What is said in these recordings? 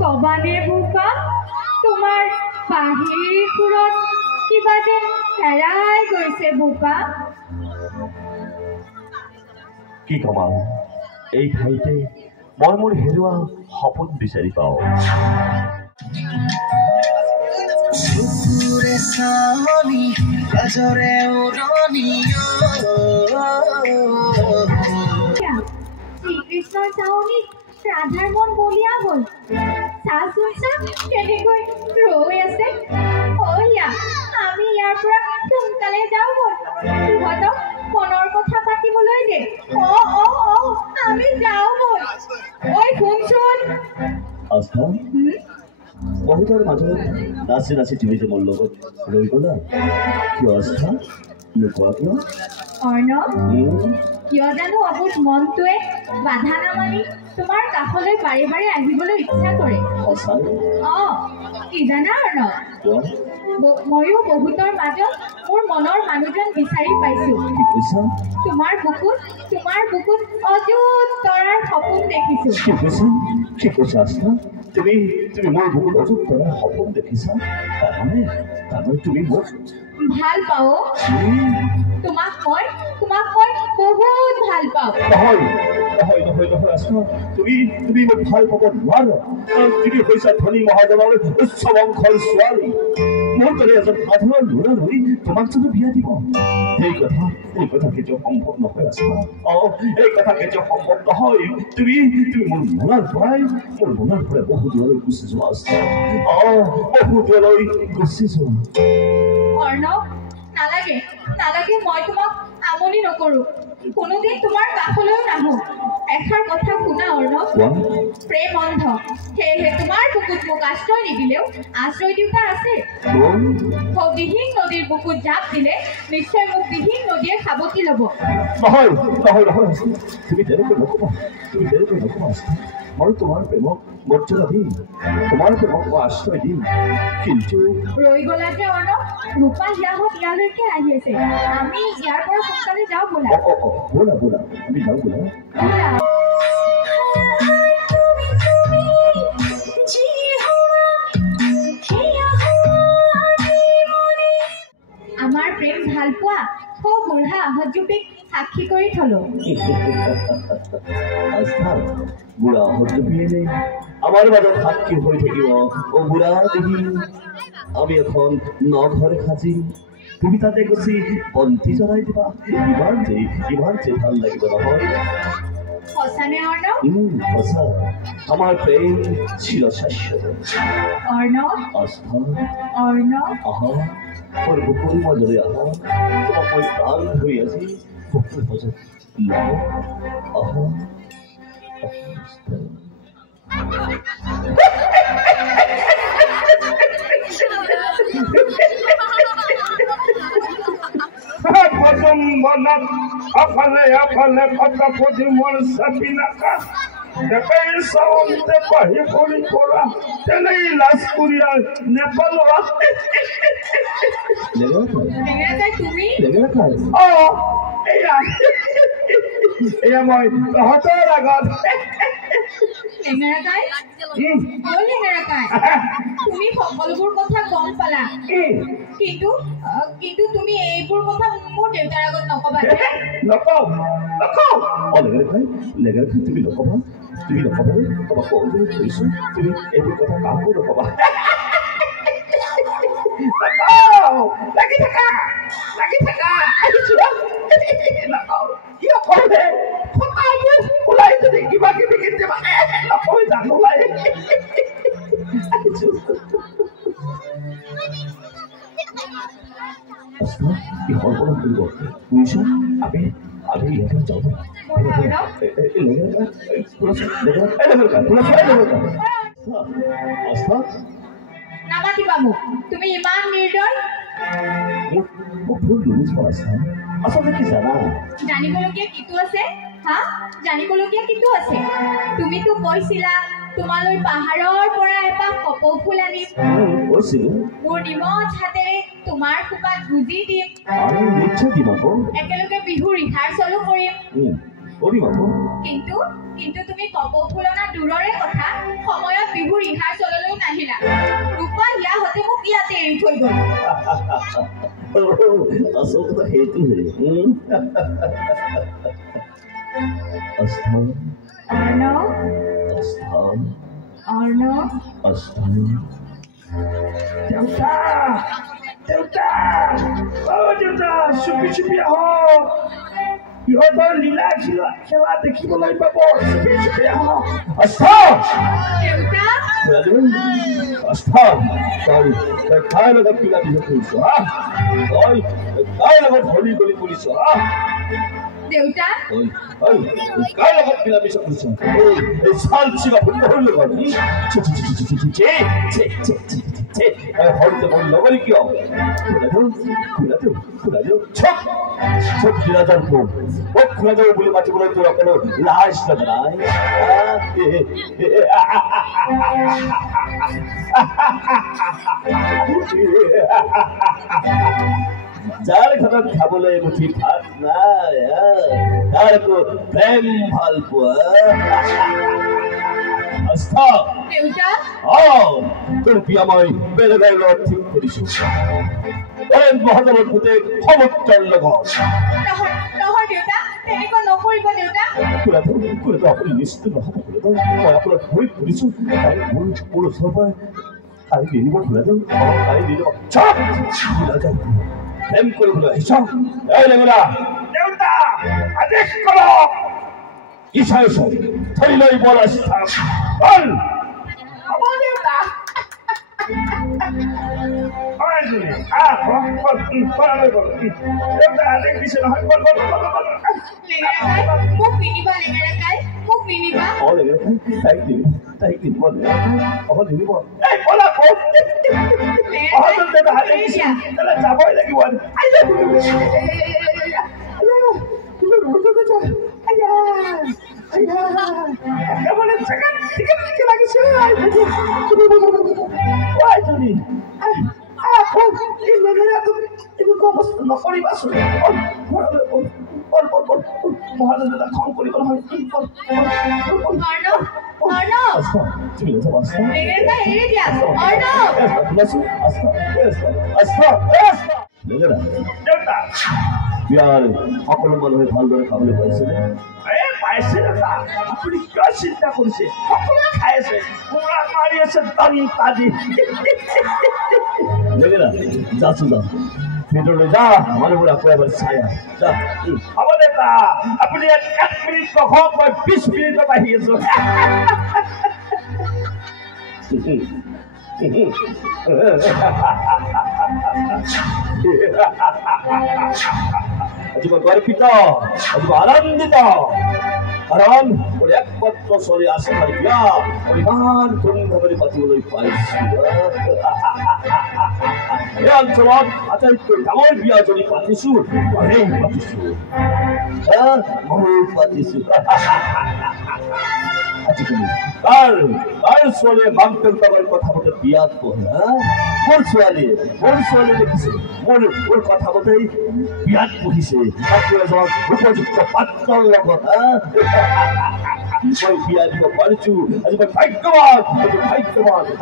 কবানে বোপা তোমাৰ বাহিৰ সুৰত কিবা যেন হেৰাই গৈছে বোপা। কি কমা এই ঠাইতে মই মোৰ হেৰুৱা সপোন বিচাৰি পাওঁ। শ্ৰীকৃষ্ণৰ চাৱনীত ৰাধাৰ মন বলিয়া হ'ল। চাচোন চা কেনেকৈ ৰৈ আছে। অয়া আমি ইয়াৰ পৰা সোনকালে যাওঁ বল। সিহঁতক মনৰ কথা পাতিবলৈ দে। আমি যাওঁ বল। ঐ শুনচোন। আস্থা বহুতৰ মাজত নাচি নাচি তুমি যে মোৰ লগত ৰৈ গলা কিয় আস্থা নোকোৱা কিয়? অৰ্ণৱ কিয় জানো অবুজ মনটোৱে বাধা নামানি তোমাৰ কাষলৈ বাৰে বাৰে আহিবলৈ ইচ্ছা কৰে। কি জানা অৰ্ণৱ ময়ো বহুতৰ মাজত মোৰ মনৰ মানুহজন বিচাৰি পাইছো। তোমাৰ বুকুত অযুত তৰাৰ সপোন দেখিছো। তুমি মোৰ বুকুত অযুত তৰাৰ সপোন দেখিছা? তাৰমানে তুমি মোক ভাল পাওঁ। তোমাক মই বহুত ভাল পাওঁ। নহয় আস্থা তুমি মোক ভাল পাব নোৱাৰা। তুমি হৈছা ধনী মহাজনৰ উচ্চ বংশৰ ছোৱালী। মোৰ দৰে এজন সাধাৰণ ল'ৰা লৈ তোমাক যদি বিয়া দিব এই কথা কেতিয়াও সম্ভৱ নহয় আস্থা। এই কথা কেতিয়াও সম্ভৱ নহয়। তুমি মোৰ মনৰ পৰাই বহু দূৰলৈ গুচি যোৱা আস্থা। বহু দূৰলৈ গুচি যোৱা। অৰ্ণৱ নালাগে মই তোমাক আমনি নকৰো। কোনোদিন তোমাৰ কাষলৈও নাহো। এষাৰ কথা শুনা অৰ্ণৱ প্ৰেম অন্ধ। সেয়েহে তোমাৰ বুকুত মোক আশ্ৰয় নিদিলেও আশ্ৰয় দিওঁতা আছে। দিহিং নদীৰ বুকুত জাপ দিলে নিশ্চয় মোক দিহিং নদীয়ে সাবটি ল'ব। নহয় তুমি তেনেকৈ নকবা মই তোমাৰ প্ৰেমক মৰ্যাদা দিম। তোমাৰ প্ৰেমক মই আশ্ৰয় দিম। কিন্তু ৰৈ গলা যে অৰ্ণৱ ৰূপা হিয়াহঁত ইয়ালৈকে আহি আছে। আমি ইয়াৰ পৰা সোনকালে যাওঁ ব'লা। ব'লা আমি যাওঁ ব'লা। আমাৰ প্ৰেম ভাল পোৱা বুঢ়া আহতজুপিক সাক্ষী কৰি থলো। বুঢ়া আহতজুপিয়ে আমাৰ মাজত সাক্ষী হৈ থাকিব। বুঢ়া দেখি আমি এখন নঘৰ সাজি তুমি তাতে গুচি বন্তি জ্বলাই দিবা। ইমান যে ভাল লাগিব নহয়। সঁচানে অৰ্ণৱ? সঁচা। আমাৰ প্ৰেম চিৰশাশ্বত। অৰ্ণৱ আহা মোৰ বুকুৰ মাজলৈ আহা। তোমাক মই প্ৰাণ ধৰি আজি বুকুৰ মাজত লওঁ। আহা Afale kata podi mon sabinaka. Dekai saunte pahi poli pora. Tenai las kuria nepalwa. Lengra তুমি? এয়া মই তহঁতৰ আগত লেঙেৰাকাই তুমি সকলোবোৰ কথা গম পালা। কিন্তু তুমি এইবোৰ কথা মোৰ দেউতাৰ আগত নকবা। নকওঁ লেঙেৰাকাই তুমি নকবা তোমাক কবলৈ কৈছো। তুমি এইবোৰ কথা কাকো নকবা। লাগি থাকা ওলাই যদি কিবা কিবি কেতিয়াবা নকয় জানো ওলাই আস্থা কি কল্পনা করব বুঝছো আমি এখন যাব আস্থা নামাতিবা মোক তুমি ইমান নিৰ্দয় মোক ভুল বুজিছ আস্থা আচলতে কি জানা জানিবলগীয়া কিটো আছে হা জানিবলগীয়া কিটো আছে তুমিতো কৈছিলা তোমালৈ পাহাৰৰ পৰা এপাহ কপৌ ফুল আনিম কৈছিলো মোৰ নিমজ হাতেৰে তোমাৰ খোপাত গুজি দিম নিশ্চয় দিম আকৌ একেলগে বিহু ৰিহাৰ্চলো কৰিম কিন্তু তুমি কপৌ ফুল অনা দূৰৰে কথা সময়ত বিহু ৰিহাৰ্চললৈও নাহিলা ৰূপা ইয়াহঁতে মোক ইয়াতে এৰি থৈ গ'ল আচলতে সেইটোহে দেউতা চুপি চুপি আহক ইহঁতৰ লীলা খেলা দেখিবলৈ পাব চুপি চুপি আহক তাইৰ লগত কিবা বিজয় কৰিছ তাইৰ লগত হলি গলি কৰিছ দেউতা কাৰ লগত কিবা বিজয় কৰিছ এই চাল চিবা ফুল লগত হরিতে বল লগরি কিয় চুপ বিরাজার খুব ও খুলে যাবো বলে মাটি বলে তোরা কোনো লাশ নাই যার ঘৰত খাবলৈ মুঠি ভাত নাই তাৰ আকৌ প্ৰেম ভাল পোৱা আস্থা তোৰ বিয়া মই বেলেগাই লগত ঠিক কৰিছো মহাজনৰ গোটে সমুদ্ৰৰ লগত আপুনি নিশ্চিত নহ'ব মই আপোনাক ভৰি কৰিছো মোৰ ওচৰৰ পৰা কালি নিদিব ধৰা যাওঁ কালি নিদিব প্ৰেম কৰিবলৈ আহিছ এই লেঙৰা দেউতা আদেশ কৰক ইছাই থৈ লৈ বৰ আস্থা বল হ'ব দেউতা দেউতা আদেশ দিছে নহয় তাইক দিব যাবই লাগিব নকৰিবাচোন মহাদেৱ খং কৰিব নহয় বিয়াৰ সকলো মানুহে ভালদৰে খাবলৈ পাইছিলে পাইছে দাদা আপুনি কিয় চিন্তা কৰিছে সকলোৱে খাই আছে কুকুৰা মাৰি আছে টানি টানি যাচোন যা ভিতৰলৈ যা মানুহবোৰ আকৌ এবাৰ চাই যা হ'ব দেউতা আপুনি 1 মিনিট ৰখক মই 20 মিনিটত আহি আছো আজি মই গৰ্বিত আজি মই আনন্দিত কাৰণ মোৰ একমাত্ৰ ছোৱালী আস্থাৰ বিয়া মই ইমান ধুমধামেৰে পাতিবলৈ পাইছো এই অঞ্চলত আটাইতকৈ ডাঙৰ বিয়া যদি পাতিছো মইয়ে পাতিছো আজিকালি তাৰ ছোৱালীয়ে মাক দেউতাকৰ কথা মতে বিয়াত পঢ়ে মোৰ ছোৱালীয়ে দেখিছে মোৰ কথা মতে বিয়াত পঢ়িছে তাকো এজন উপযুক্ত পাত্ৰৰ লগত মই বিয়া দিব পাৰিছো আজি মই ভাগ্যৱান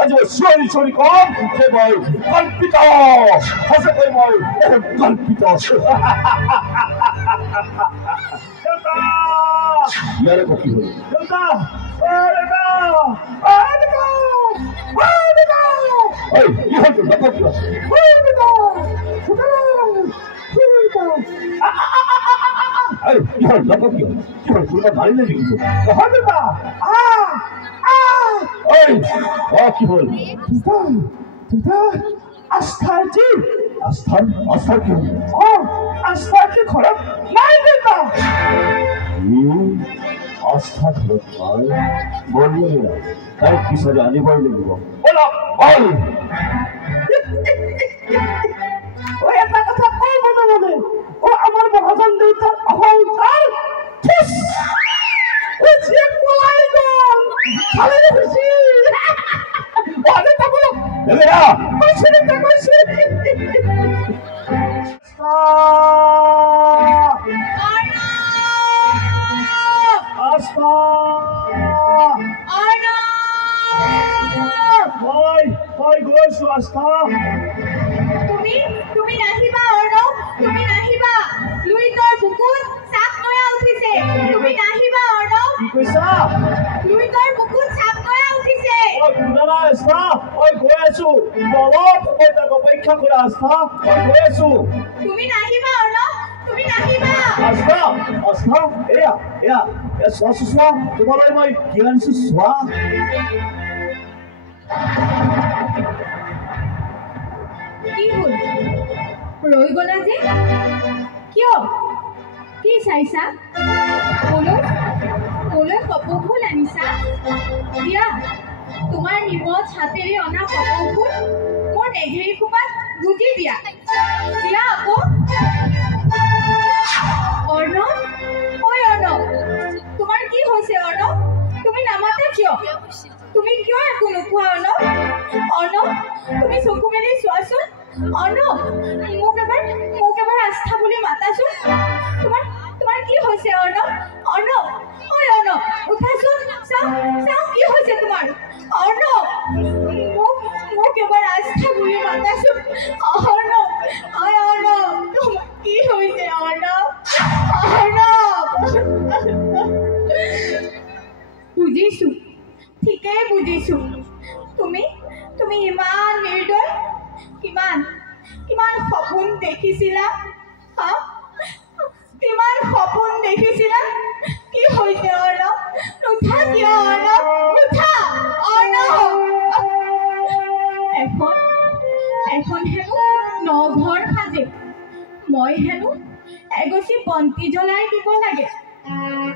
আজি মই ছোৱালী কম যে মই কল্পিত সঁচাকৈ মই কল্পিত ইয়াৰে কি হ'ল মাৰিলে নেকি কি হ'ল আস্থাজি আস্থা কি আস্থাজি ঘৰত নাই দেউতা আস্থা ঘৰত নাই বলিয়ে না তাইক পিছলে আনিবই লাগিব অলপ বল ও এটা কথা কই বনালে ও আমার মহাজন দেউতার অহংকার ঠিক ও যে পলাই গল খালি খুশি বলে তা বলো এবেরা কইছে না কইছে আস্তা মই গৈছো আস্তা তুমি নাহিবা অৰ্ণৱ তুমি নাহিবা লুইতৰ বুকুত চাপ নয়া উঠিছে তুমি নাহিবা অৰ্ণৱ কি কৈছা লুইতৰ বুকুত চাপ নয়া উঠিছে ঐ শুনা আস্তা ঐ গৈ আছো অলপ সময় তাক অপেক্ষা কৰা আস্তা ঐ গৈ আছো তুমি নাহিবা অৰ্ণৱ তুমি নাহিবা আস্তা আস্তা এয়া চোৱা তোমালৈ মই কি আনিছো চোৱা কি হ'ল ৰৈ গলা যে কিয় কি চাইছা মোলৈ কপৌ ফুল আনিছা দিয়া তোমাৰ নিমজ হাতেৰে অনা কপৌ ফুল মোৰ নেঘেৰি খোপাত গুজি দিয়া আকৌ অৰ্ণৱ ঐ অৰ্ণৱ তোমাৰ কি হৈছে অৰ্ণৱ তুমি নামাতে কিয় তুমি কিয় একো নোকোৱা অৰ্ণৱ তুমি চকু মেলি চোৱাচোন অৰ্ণৱ মোক এবাৰ আস্থা বুলি মাতাচোন তোমাৰ কি হৈছে অৰ্ণৱ ঐ অৰ্ণৱ উঠাচোন চাও কি হৈছে তোমাৰ অৰ্ণৱ মোক এবাৰ আস্থা বুলি মাতাচোন অৰ্ণৱ তোমাৰ কি হৈছে অৰ্ণৱ বুজিছো ঠিকেই বুজিছো তুমি ইমান নিৰ্দয় কিমান সপোন দেখিছিলা কিমান সপোন দেখিছিলা কি হৈছে অৰ্ণৱ উঠা কিয় অৰ্ণৱ উঠা অৰ্ণৱ এখন হেনো নঘৰ সাজে মই হেনো এগছি বন্তি জ্বলাই দিব লাগে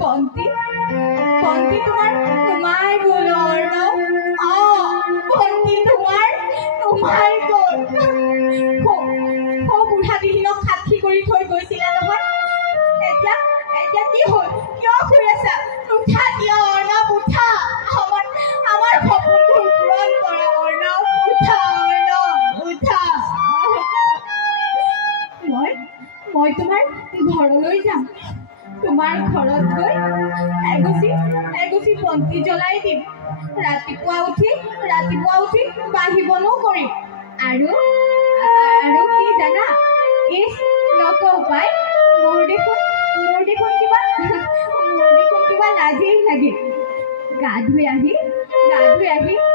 বন্তি তোমাৰ গ'ল অৰ্ণৱ বন্তি তোমাৰ গ'ল বুঢ়া দিহিনক সাক্ষী কৰি থৈ গৈছিলা নহয় এতিয়া কি হ'ল কিয় শুই আছা উঠা কিয় অৰ্ণৱ উঠা আমাৰ সপোনবোৰ পূৰণ কৰা অৰ্ণৱ উঠা মই তোমাৰ ঘৰলৈ যাম তোমাৰ ঘৰত গৈ এগছি বন্তি জ্বলাই দিম ৰাতিপুৱা উঠি বাঢ়িবনো কৰিম আৰু কি জানা নকওঁ পাই মোৰ দেখোন কিবা লাজেই লাগে গা ধুই আহি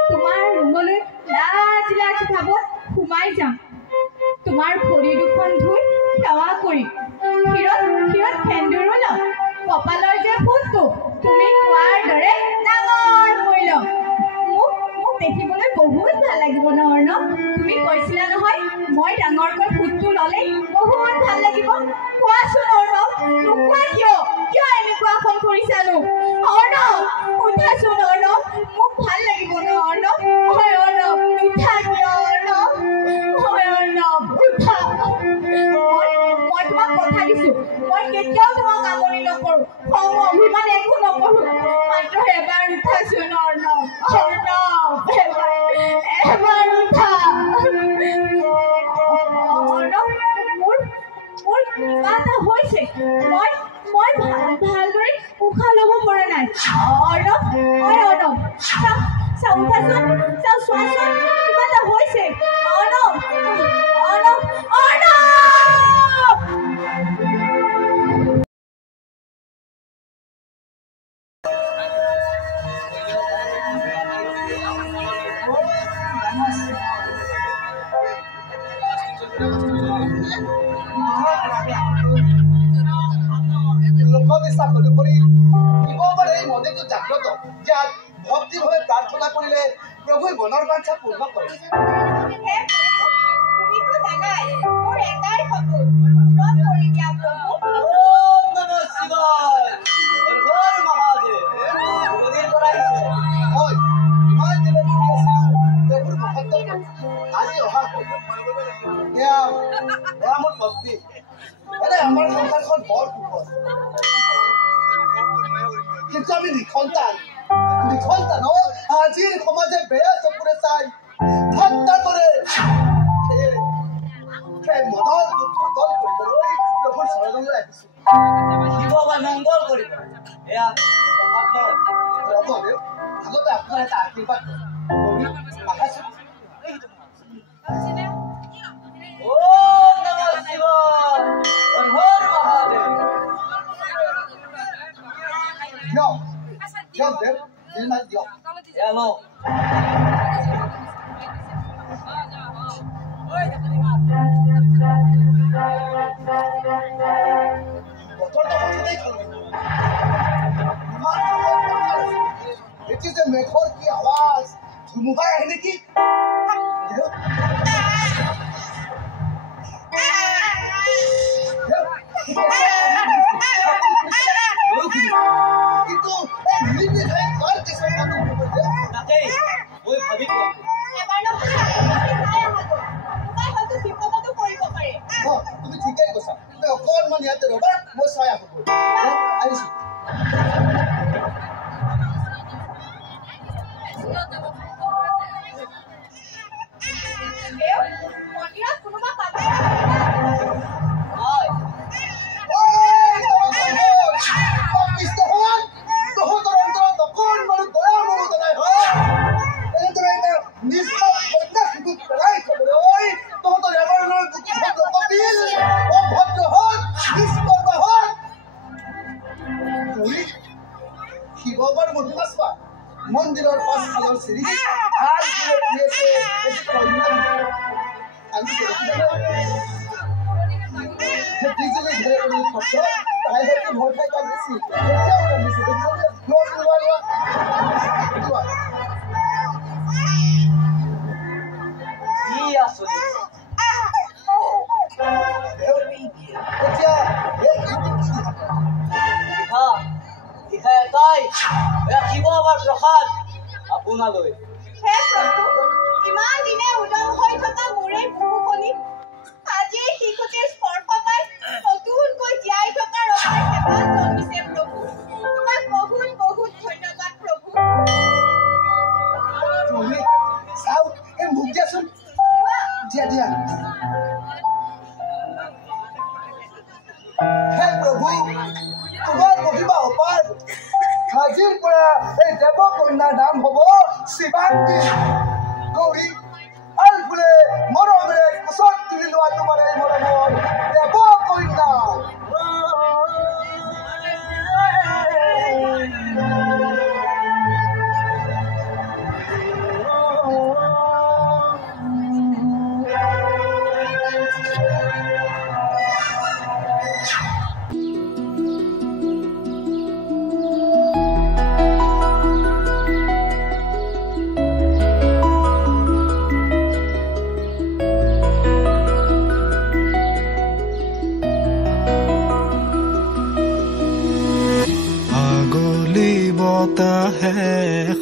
তোমাৰ ৰুমলৈ লাজ ভাৱত সোমাই যাম তোমাৰ ভৰি দুখন ধুই সেৱা কৰি শিৰত সেন্দুৰো লম কপালৰ যে ফুলটো তুমি কোৱাৰ দৰে ডাঙৰ কৰি লম মোক দেখিবলৈ বহুত ভাল লাগিব ন অৰ্ণৱ তুমি কৈছিলা নহয় মই ডাঙৰকৈ ফুলটো ল'লে বহুত ভাল লাগিব কোৱাচোন অৰ্ণৱ নোকোৱা কিয় এনেকুৱা এখন কৰিছানো অৰ্ণৱ উঠাচোন অৰ্ণৱ মোক ভাল লাগিব ন অৰ্ণৱ অৰ্ণৱ উঠা কিয় অৰ্ণৱ উঠা মই তোমাক কথা দিছো মই কেতিয়াও তোমাক আমনি নকৰো খং অভিমান একো নকৰো মাত্ৰ এবাৰ উঠাচোন অৰ্ণৱ এবাৰ উঠা অৰ্ণৱ মোৰ কিবা এটা হৈছে মই ভালদৰে উশাহ ল'ব পৰা নাই অৰ্ণৱ চাও উঠাচোন চোৱাচোন কিবা এটা হৈছে অৰ্ণৱ লোকবিশ্বাস অনুসৰি শিৱবাৰে এই মন্দিৰটো জাগ্ৰত যাক ভক্তিভাৱে প্ৰাৰ্থনা কৰিলে প্ৰভুৱে মনৰ বাঞ্ছা পূৰ্ণ কৰে আজি অহা এয়া মোৰ ভক্তি এনে আমাৰ সংসাৰখন বৰ সুখৰ কিন্তু আমি নিখন্তান আজিৰ সমাজে বেয়া চকুৰে চাই ঠাট্টা কৰে সেই মদত বদল কৰিবলৈ প্ৰভুৰ চৰণলৈ আহিছো শিৱবাই মংগল কৰিব এয়া আগতে আপোনাৰ এটা আশীৰ্বাদ আশাছো মেঘৰ কি আৱাজ ধুমুহাই আহে নেকি কিন্তু তুমি ঠিকেই কৈছা তুমি অকণমান ইয়াতে ৰবা মই চাই আহো আহিছো শিৱবাৰ মহিমাচোৱা মন্দিৰৰ পাছফালৰ চিৰি ৰাখিব আমাৰ প্ৰসাদ আপোনালৈ হে প্ৰভু ইমান দিনে উদং হৈ থকা মোৰে বুকুখনি আজি শিশুটিৰ স্পৰ্শ পাই নতুনকৈ জীয়াই থকাৰ অভাৰ হেঁপাহ জন্মিছে প্ৰভু তোমাক বহুত বহুত ধন্যবাদ প্ৰভু চাও এই মোক দিয়াচোন দিয়া দিয়া হে প্ৰভু তোমাৰ মহিমা অপাৰ আজিৰ পৰা এই দেৱ কন্যাৰ নাম হব শিৱাংগী গৌৰী আৰু বোলে মৰমেৰে কোচত তুলি লোৱা তোমাৰ এই মৰমৰ দেৱ কন্যা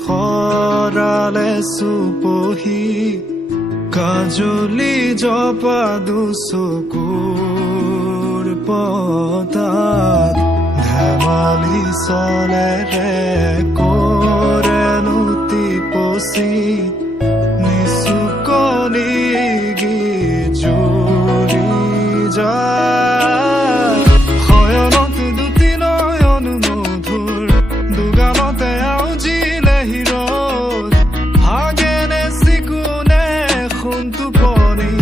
খৰালে চুপহি কাজলি জপাদু চকুৰ পতাত ধেমালি চলেৰে কৰে টিপচি নিচুকনি জুৰি যায় শয়নত দুটি নয়ন মধুৰ দুগালতে আউজিলে হিৰত হাগেনে চিকুনে সোণটো পৰি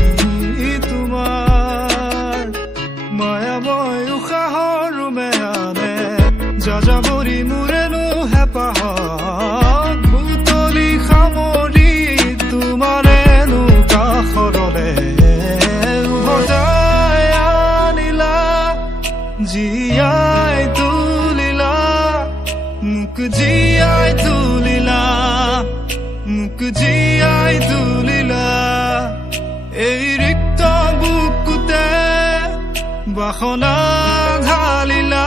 তোমাৰ মায়াময় উশাহৰ মেয়ানে যাযাবৰী মোৰেনো হেঁপাহত বুটলি সামৰি তোমাৰেনো কাষৰলে উভতাই আনিলা জীয়াই তুলিলা মোক জীয়াই তুলিলা মোক জীয়াই তুলিলা এই ৰিক্ত বুকুতে বাসনা ঢালিলা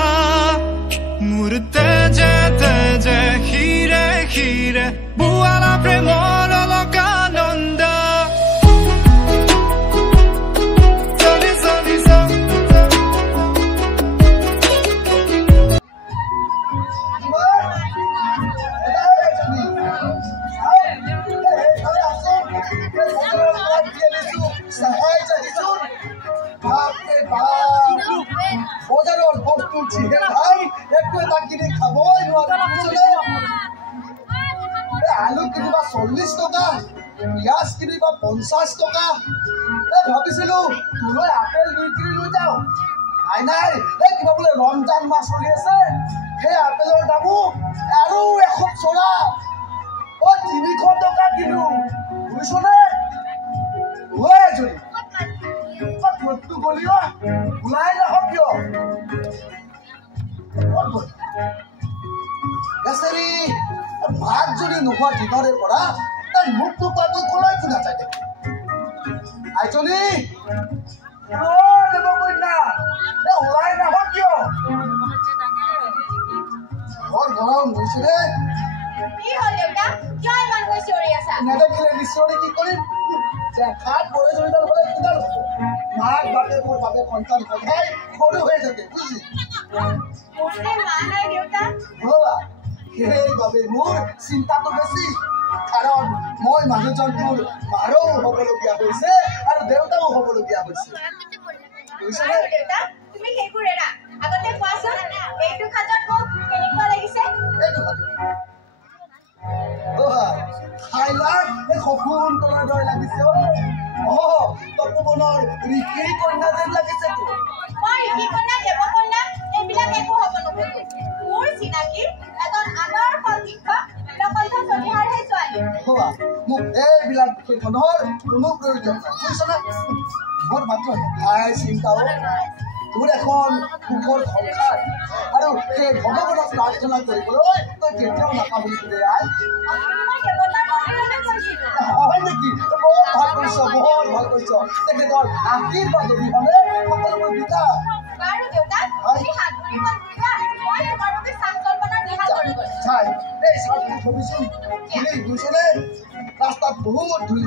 মোৰ তেজে তেজে শিৰে শিৰে বুৱালা প্ৰেমৰ অলকানন্দ দিয়েছো সহায় চাইছো বাপৰে বাপ বজাৰৰ বস্তু চিহে ভাই একো এটা কিনি খাবই নোৱাৰে আলু কিনিবা 40 টকা পিঁয়াজ কিনিবা 50 টকা ভাবিছিলো তোলৈ আপেল 2 কিলো লৈ যাওঁ নাই কিবা বোলে ৰমজান মাহ চলি আছে সেই আপেলৰ দামো আৰু 100 চৰা 300 টকা কিলো বুজিছনে যদি গলিও ওলাই নাহক কিয় ভাত যদি নোখোৱা দিনৰে পৰা তাই মুখ নোপোৱাকৈ কলৈ ফুনা যায় আইজনী ওলাই নাহক কিয় বৰ গৰম হৈছিলে নেদেখিলে নিশ্চয় কি কৰিম দেখাত বৰে জড়িত হলে কিডাল হ'ব মাক বাপে মোৰ বাপে সন্তান সদায় সৰু হৈ থাকে বুজি সেইবাবে মোৰ চিন্তাটো বেছি কাৰণ মই মানুহজনটোৰ মাৰো হ'বলগীয়া হৈছে আৰু দেউতাও হ'বলগীয়া হৈছে সপোন তলাৰ দৰে লাগিছে তপোবনৰ ঋষিৰ কন্যা যেন লাগিছে মোক এইবিলাক সেইখনৰ কোনো প্ৰয়োজন নাই বুজিছনে মোৰ মাত্ৰ ভাই চিন্তাও তোৰ এখন সুখৰ সংসাৰ আৰু সেই ভগৱানক প্ৰাৰ্থনা কৰিবলৈ তই কেতিয়াও নাপাবি আই হয় নেকি বৰ ভাল কৰিছ তেখেতৰ আশীৰ্বাদ অবিহনে সকলোবোৰ বিতা ৰাস্তাত বহুত ধূলি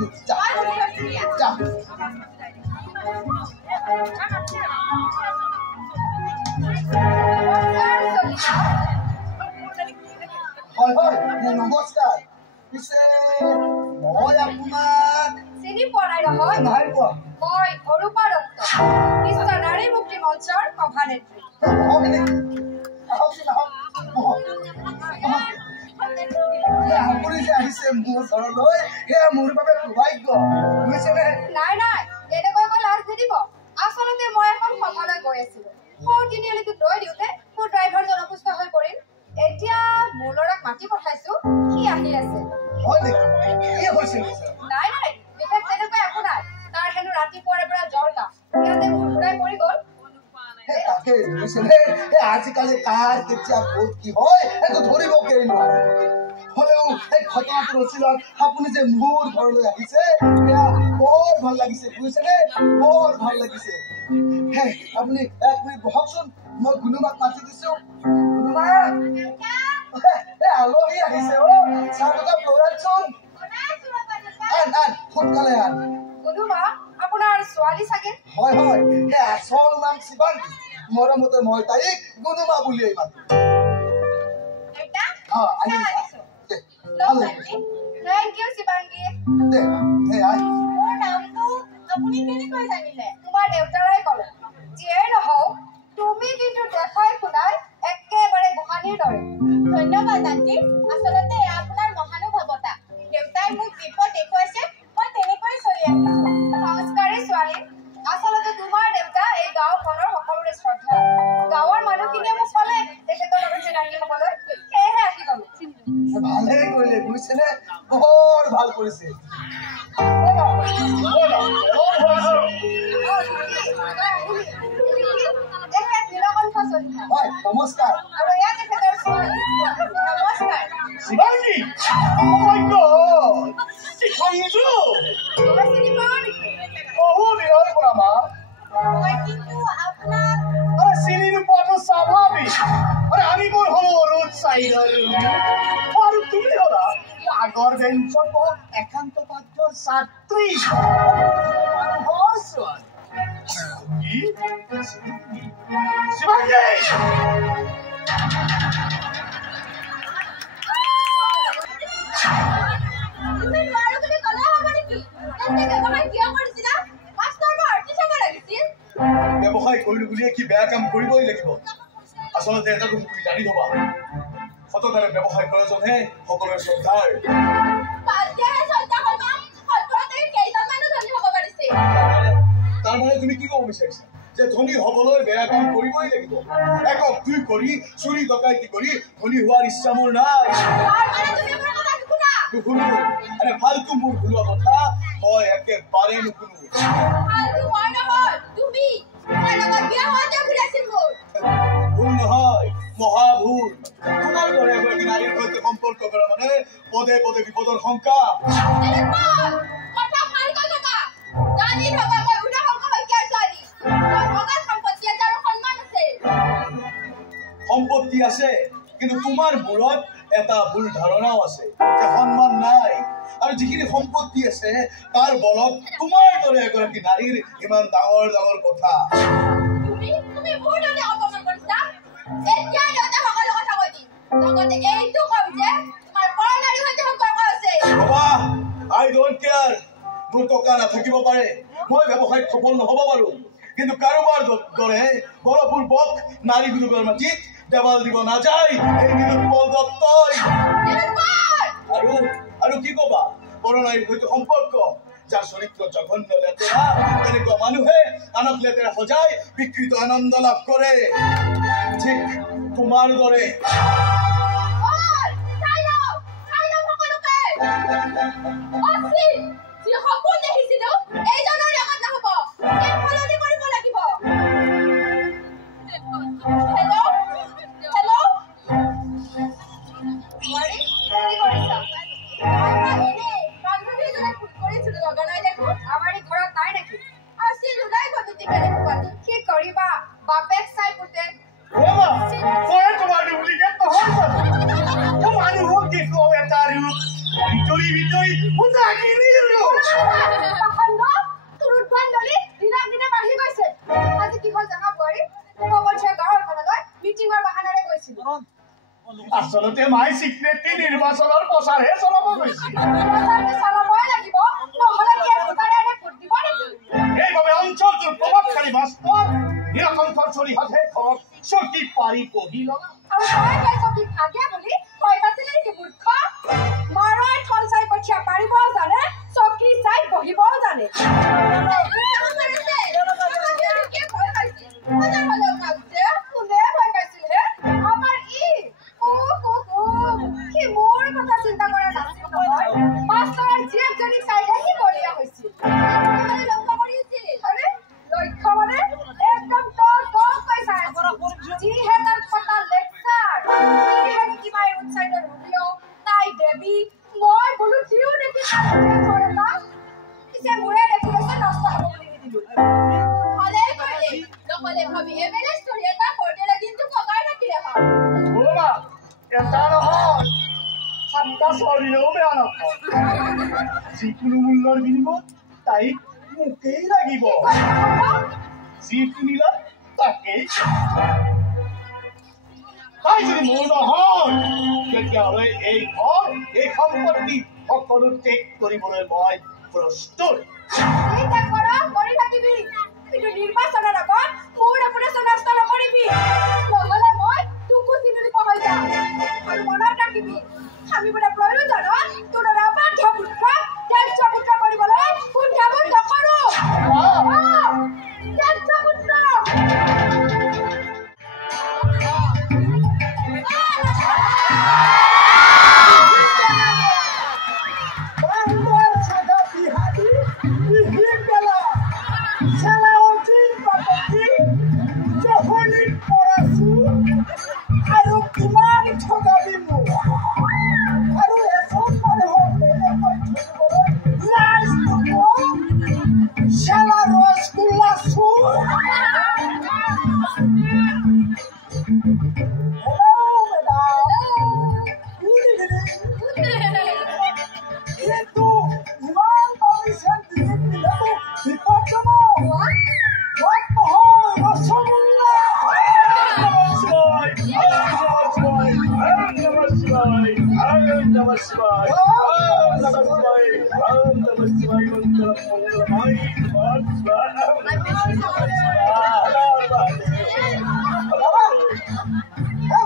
হয় হয় নমস্কাৰ পিছে মই আপোনাক চিনি পোৱা নাই নহয় নাই পোৱা মই অৰূপা দত্ত বিশ্ব নাৰী মুক্তি মঞ্চৰ সভানেত্ৰী আপুনি যে আহিছে মোৰ ঘৰলৈ সেয়া মোৰ বাবে সৌভাগ্য বুজিছেনে নাই নাই এনেকৈ কৈ লাজ নিদিব আচলতে মই এখন সভালৈ গৈ আছিলো সৌ তিনিআলিটোত ৰৈ দিওঁতে মোৰ ড্ৰাইভাৰজন অসুস্থ হৈ পৰিল এতিয়া মোৰ ল'ৰাক মাতি পঠাইছো সি আহি আছে হয় নেকি কি হৈছে নাই নাই বিশেষ তেনেকৈ একো নাই তাৰ হেনো ৰাতিপুৱাৰে পৰা জ্বৰ কাহ ইয়াতে মোৰ ঘূৰাই পৰি গ'ল তাকে বুজিছেনে আজিকালি কাৰ কেতিয়া ক'ত কি হয় সেইটো ধৰিব কেৰি নোৱাৰে হলেও এই ঘটনাটো ৰচিলত আপুনি যে মোৰ ঘৰলৈ আহিছে সেয়া বৰ ভাল লাগিছে বুজিছেনে বৰ ভাল লাগিছে আপুনি 1 মিনিট বহকচোন মই গুণুমাক মাতি দিছো গুণুমা আলহী আহিছে চাহ দুকাপ লৈ আনচোন সোনকালে আন গুণুমা আপোনাৰ ছোৱালী চাগে হয় হয় আচল নাম শিৱাংগী মৰমতে মই তাইক গুণুমা বুলিয়েই মাতো Thank you, Sibangi. মোৰ নামটো আপুনি কেনেকৈ জানিলে? তোমাৰ দেউতাৰাই ক'লে। যিয়ে নহওক, তুমি কিন্তু দেখাই শুনাই একেবাৰে গোহানিৰ দৰে। ধন্যবাদ আণ্টি। আচলতে আপোনাৰ মহানুভৱতা। দেউতাই মোক বিপদ দেখুৱাইছে, মই তেনেকৈ চলি আহিছো। সংস্কাৰী ছোৱালী। আচলতে তোমাৰ দেউতা এই গাঁওখনৰ সকলোৰে শ্ৰদ্ধা। গাঁৱৰ মানুহখিনিয়ে মোক ক'লে তেখেতৰ লগত চিনাকি হ'বলৈ। সেয়েহে আহি গ'লো। ভালে কৰিলে বুজিছেনে বৰ ভাল কৰিছে নমস্কাৰ আৰু এয়া তেখেতৰ ছোৱালী নমস্কাৰ শিৱাংগী চিনি পাওঁ নেকি বহু দিনৰ পৰা মা মই কিন্তু আপোনাক চিনি নোপোৱাটো স্বাভাৱিক আমি বোৰ হলো ৰোড চাইডৰ আৰু তুমি হলা আগৰ বেঞ্চত একান্ত পাঠ্যৰ ছাত্ৰী শিৱাংগী তুমি নোৱাৰো বুলি ক'লে হ'ব নেকি ব্যৱসায় কৰিলো বুলিয়ে কি বেয়া কাম কৰিবই লাগিব আচলতে এটা তুমি জানি থবা সততাৰে ব্যৱসায় কৰাজনহে সকলোৰে শ্ৰদ্ধাৰ তাৰমানে তুমি কি ক'ব বিচাৰিছা যে ধনী হবলৈ বেয়া কাম কৰিবই লাগিব একক দুই কৰি চুৰি ডকাইতি কৰি ধনী হোৱাৰ ইচ্ছা মোৰ নাই নুশুনো এনে ফাল্টু মোৰ ভুলোৱা কথা মই একেবাৰে নুশুনো ভুল নহয় মহাভুল তোমাৰ দৰে এগৰাকী নাৰীৰ সৈতে সম্পৰ্ক কৰা মানে পদে পদে বিপদৰ শংকা সম্পত্তি আছে কিন্তু তোমাৰ মূৰত এটা ভুল ধাৰণাও আছে যে সন্মান নাই আৰু যিখিনি সম্পত্তি আছে তাৰ বলত তোমাৰ দৰে এগৰাকী নাৰীৰ ইমান ডাঙৰ ডাঙৰ কথা I don't care. মোৰ টকা নাথাকিব পাৰে মই ব্যৱসায়ত সফল নহব পাৰো কিন্তু কাৰোবাৰ দৰে বলপূৰ্বক নাৰী বিলোপৰ মাটিত দেৱাল দিব নাযায় এই নিৰুৎপল দত্তই আৰু কি কবা পৰনাৰীৰ সৈতে সম্পৰ্ক যাৰ চৰিত্ৰ জঘন্য লেতেৰা তেনেকুৱা মানুহে আনক লেতেৰা সজাই বিকৃত আনন্দ লাভ কৰে ঠিক তোমাৰ দৰে আচলতে মাই চিক্ৰেটলি নিৰ্বাচনৰ প্ৰচাৰহে চলাব গৈছিল এইবাবে অঞ্চলটোৰ প্ৰভাৱশালী মাষ্টৰ নিৰকণ্ঠৰ চৰিহতহে ঘৰত চকী পাৰি পঢ়ি লগা যিকোনো মূল্যৰ বিনিময়ত তাইক মোকেই লাগিব যি কিনিলা তাকেই তাই যদি মোৰ নহয় তেতিয়াহ'লে এই ঘৰ এই সম্পত্তি সকলো ত্যাগ কৰিবলৈ মই প্ৰস্তুত নিৰ্বাচনৰ আগত মোৰ অপাৰেশ্যন নষ্ট নকৰিবি নহ'লে মই তোকো চিনি পাহৰি যাম আৰু মনত ৰাখিবি আমি বোলে প্ৰয়োজনত তোৰ বাধ্য পুত্ৰ জ্যেষ্ঠ পুত্ৰ কৰিবলৈ কুণ্ঠাবোধ নকৰো জ্যেষ্ঠ পুত্ৰ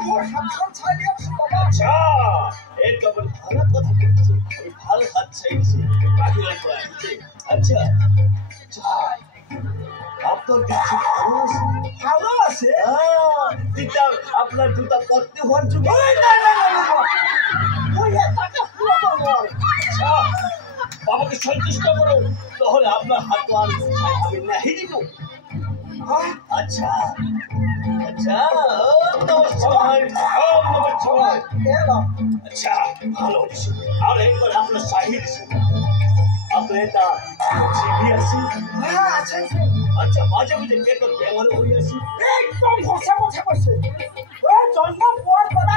মোৰ হাতখন চাই দিয়কচোন বাবা আচ্ছা এই কেৱল ভাল কথা কৈছে আমি ভাল হাত চাইছে বাহিৰৰ পৰা আহিছে আচ্ছা আপনার কাছে ভালো আছে তিতা আপনার দুটা করতে হওয়ার যুগে বাবাকে সন্তুষ্ট করো তাহলে আপনার হাত আর আমি নাহি দিব আচ্ছা আচ্ছা আচ্ছা ভালো হয়েছে আর একবার আপনার সাহির আপনার এটা জিভি আছে আচ্ছা মাঝে মাঝে পেটর ব্যবহার হয়ে আছে একদম সঁচা কথা কৈছে ওই জন্ম পোৱাৰ পৰা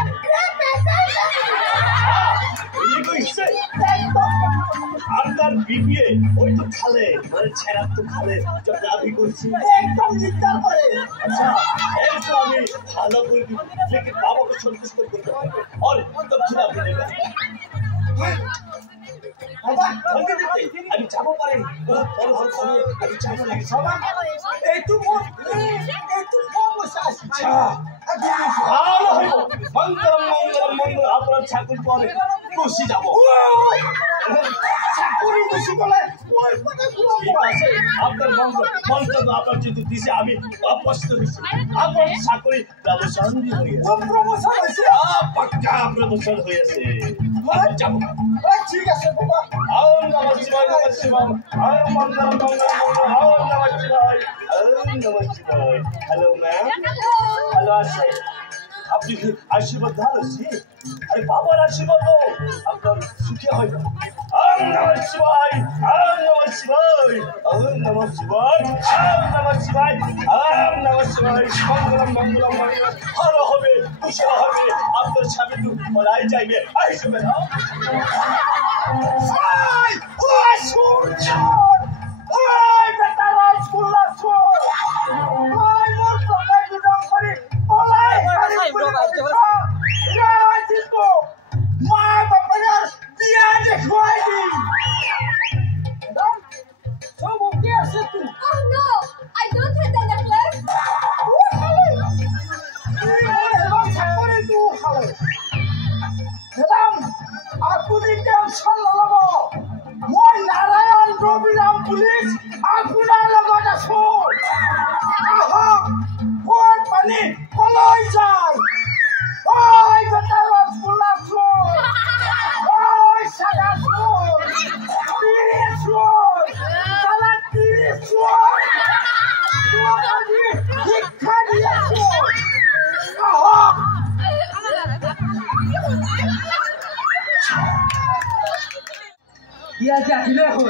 আপনার বিবিএ ওই তো খালে মানে ছেড়া তো খালে যত দাবি করছি একদম নির্দার করে আচ্ছা একটু আমি ভালো করে দিব লেকিন বাবাকে সন্তুষ্ট করতে হবে আর দক্ষিণ আফ্রিকা বাবা আমি যাবো পারি বহুত বড় হল করে আমি যাবো লাগে বাবা এইটো কম পইচা আছে ভালো হইব মঙ্গলম মঙ্গলম মঙ্গল আপনার চাকরি পরে খুশি যাবো চাকৰি গুচি গ'লে ঠিক আছে আপনাৰ মঙ্গল আপনাৰ যেহেতু দিছে আমি অপস্ত হয়েছি আপনাৰ চাকৰি প্ৰমোশন দিয়ে প্ৰমোচন হৈছে পাক্কা প্রমোশন হয়েছে যাবো ঠিক আছে বাবা Om Namah Shivaya, Namah Shivaya. Om Mangalam, Mangalam, Mangalam. Om Namah Shivaya. Om Namah Shivaya. Hello, ma'am. Hello, Ashay. আপনি আশীর্বাদ ধারছি আরে বাবার আশীর্বাদ আপনার সুখী হয় না ওম নমঃ শিবায় ওম নমঃ শিবায় ওম নমঃ শিবায় ওম নমঃ শিবায় ওম নমঃ শিবায় মঙ্গলম মঙ্গলম মঙ্গলম ভালো হবে খুশি হবে আপনার স্বামী তো বলাই যাইবে আইসবে না Oh no, I don't have the necklace. আপুনি টেনচন নল'ব মই নাৰায়ণ ৰবিৰাম পুলিচ আপোনাৰ লগত আছো আহক ক'ত পানী কলৈ যায় ঐ বেটা ৰসগোল্লা চোৰ ঐ চাদা চোৰ তিৰি চোৰ চালা তিৰি চোৰ তোক আজি শিক্ষা দি আছো আহক ইয়া যে আহিলে হ'ল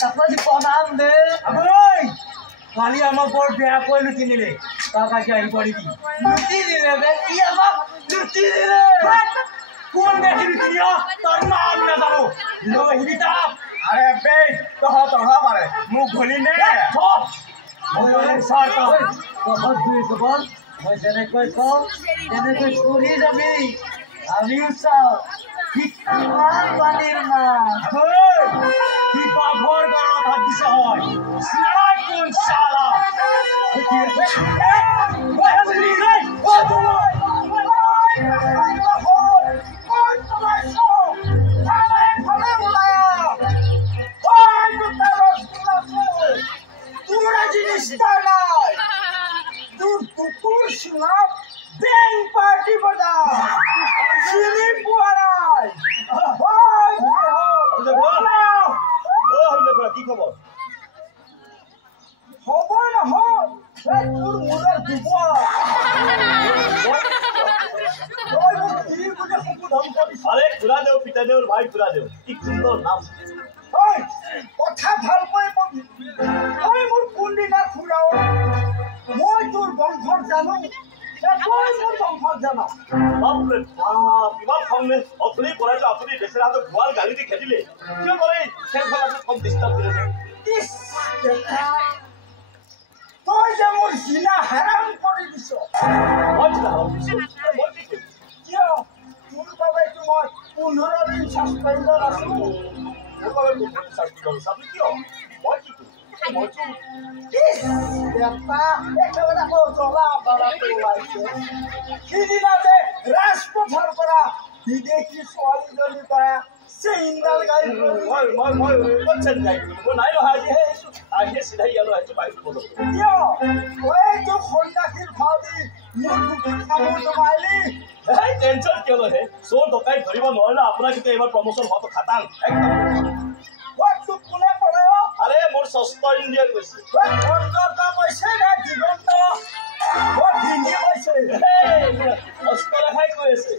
তাপা যে প্ৰণাম দে ঐ কালি আমাক বৰ বেয়াকৈ লুটি নিলে তাক আজি আহি পৰিবি লুটি দিলে বে ই আমাক লুটি দিলে কোন বেছি লুটি দিয়া তাৰ নাম নাজানো লৈ আহিবি তাক আৰে বে তহঁতৰ পাৰে মোক ঘলি নে মই চাৰ তহঁত দুই খবৰ মই যেনেকৈ কওঁ তেনেকৈ কৰি যাবি আমিও চাওঁ কিমান পানীৰ মাছ কি পাভৰ গড়ত হাত দিছে হয় চিনাই কোন চালা পাৰ্টি বজা চিনি পোৱা নাই কি খবৰ খবৰ নহয় তোৰ মোজাৰ দুপৰ আৰে ঘুৰা দেও পিতা দেওৰ ভাই ঘুৰা দেও কি সুন্দৰ নাম কথা ভালকৈ কবি তই মোৰ কোনদিনা ফুৰাও মই তোৰ বংশৰ জানো তই মোৰ বংশৰ জানো বাপৰে বাপ ইমান খংনে অথনি পড়াইতো আপুনি বেচেৰা হাতত ভুৱাল গালি দি খেদিলে কিয় কৰে খেলখন আপুনি কম ডিষ্টাৰ্ব কৰিলে ইছ দেখা তই যে মোৰ জিনা হাৰাম কৰি দিছ মই চিন্তা ভাবিছো মই কি কৰিম কিয় তোৰ বাবেতো মই 15 দিন চাছপেণ্ডত আছো মোৰ বাবে চাকৰি কৰিছো আপুনি কিয় মই কি কৰিম ৰাজপথৰ পৰা বিদেশী ছোৱালীজনী পৰা চেইনডাল গাড়ী নাই নহয় আজি চিধাই ইয়ালৈ আহিছো পাইছো সন্যাসীৰ ভাও দি টেনচন কিয় লয় চোৰ ডকাইত ধৰিব নোৱাৰিলে আপোনাৰ কিন্তু এইবাৰ প্ৰমোচন হোৱাটো খাটাং একদম কোনে কৰে আৰে মোৰ ষষ্ঠ ইণ্ডিয়া কৈছে অষ্টৰেখাই কৈ আছে